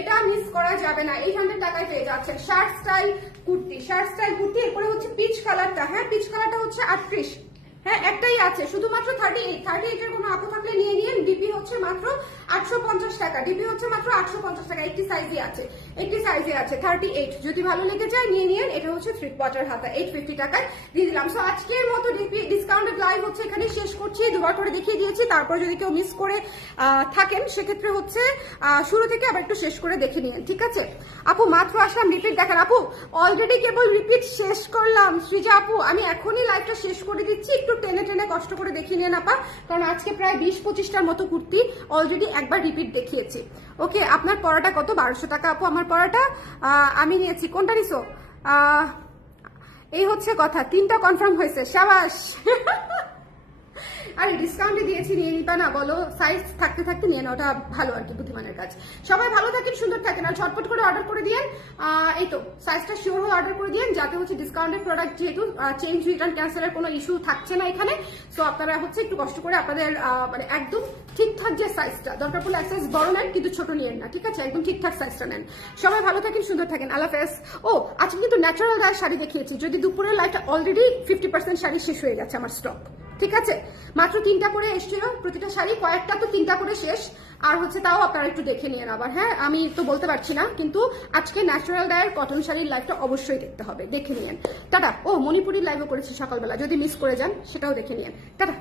এটা মিস করা যাবে না। 800 টাকায় পেয়ে যাচ্ছেন। Shirt style kurti, shirt style kurti. এরপরে হচ্ছে পিচ কালারটা। হ্যাঁ, পিচ কালারটা হচ্ছে 38। হ্যাঁ, একটাই আছে, শুধুমাত্র 38 এর কোনো আপু থাকলে নিয়ে নিন। ডিপি হচ্ছে মাত্র 850 টাকা। ডিপি হচ্ছে মাত্র 850 টাকা। একটি সাইজই আছে। একটি সাইজে আছে 38, যদি ভালো লেগে যায় নিয়ে নিন। এটা হচ্ছে 3/4 হাতা, 850 টাকায় দিয়ে দিলাম। সো আজকের মতো ডিসকাউন্টেড লাইভ হচ্ছে এখানে শেষ করছি, দুবার করে দেখিয়ে দিয়েছি। তারপর যদি কেউ মিস করে থাকেন সেক্ষেত্রে হচ্ছে শুরু থেকে আবার একটু শেষ করে দেখে নিন, ঠিক আছে? আপু মাত্র আসলাম, রিপিট দেখান। আপু অলরেডি কেবল রিপিট শেষ করলাম। সৃজা আপু আমি এখনই লাইভটা শেষ করে দিচ্ছি, একটু টেনে টেনে কষ্ট করে দেখিয়ে নিন আপা, কারণ আজকে প্রায় 20-25টার মতো কুর্তি অলরেডি একবার রিপিট দেখিয়েছি। ওকে, আপনার পড়াটা কত? 1200 টাকা আপু আমার পড়াটা। আমি নিয়েছি, কোনটা নিছো? এই হচ্ছে কথা, 3টা কনফার্ম হয়েছে, সাবাস। আরে ডিসকাউন্টে দিয়েছি, নিয়ে নিবা না বলো? সাইজ থাকতে থাকতে নিয়ে নেওয়াটা ভালো আর কি, বুদ্ধিমানের কাজ। সবাই ভালো থাকেন, সুন্দর থাকেন, আর ঝটপট করে অর্ডার করে দিয়েন। এই তো সাইজটা শিওর হয়ে অর্ডার করে দিয়েন, যাতে হচ্ছে ডিসকাউন্টেড প্রোডাক্ট, যেহেতু চেঞ্জ রিটার্ন ক্যান্সেলের কোনো ইস্যু থাকছে না এখানে। সো আপনারা হচ্ছে একটু কষ্ট করে আপনাদের মানে একদম ঠিকঠাক যে সাইজটা, দরকার পড়লে এক সাইজ বড় নেন কিন্তু ছোট নিয়েন না, ঠিক আছে? একদম ঠিকঠাক সাইজটা নেন। সবাই ভালো থাকেন, সুন্দর থাকেন, আল্লাহ হাফেজ। ও আজকে কিন্তু ন্যাচারাল ডায়ের শাড়ি দেখিয়েছি, যদি দুপুরের লাইফটা অলরেডি 50% শাড়ি শেষ হয়ে গেছে আমার স্টক, ঠিক আছে? মাত্র 3টা করে এসেছিল প্রতিটা শাড়ি, কয়েকটা তো 3টা করে শেষ, আর হচ্ছে তাও আপনারা একটু দেখে নিন আবার। হ্যাঁ আমি তো বলতে পারছি না, কিন্তু আজকে ন্যাচারাল ডায়ের কটন শাড়ির লাইভটা অবশ্যই দেখতে হবে, দেখে নিন। টাটা। ও মণিপুরি লাইভও করেছি সকালবেলা, যদি মিস করে যান সেটাও দেখে নিন। টাটা।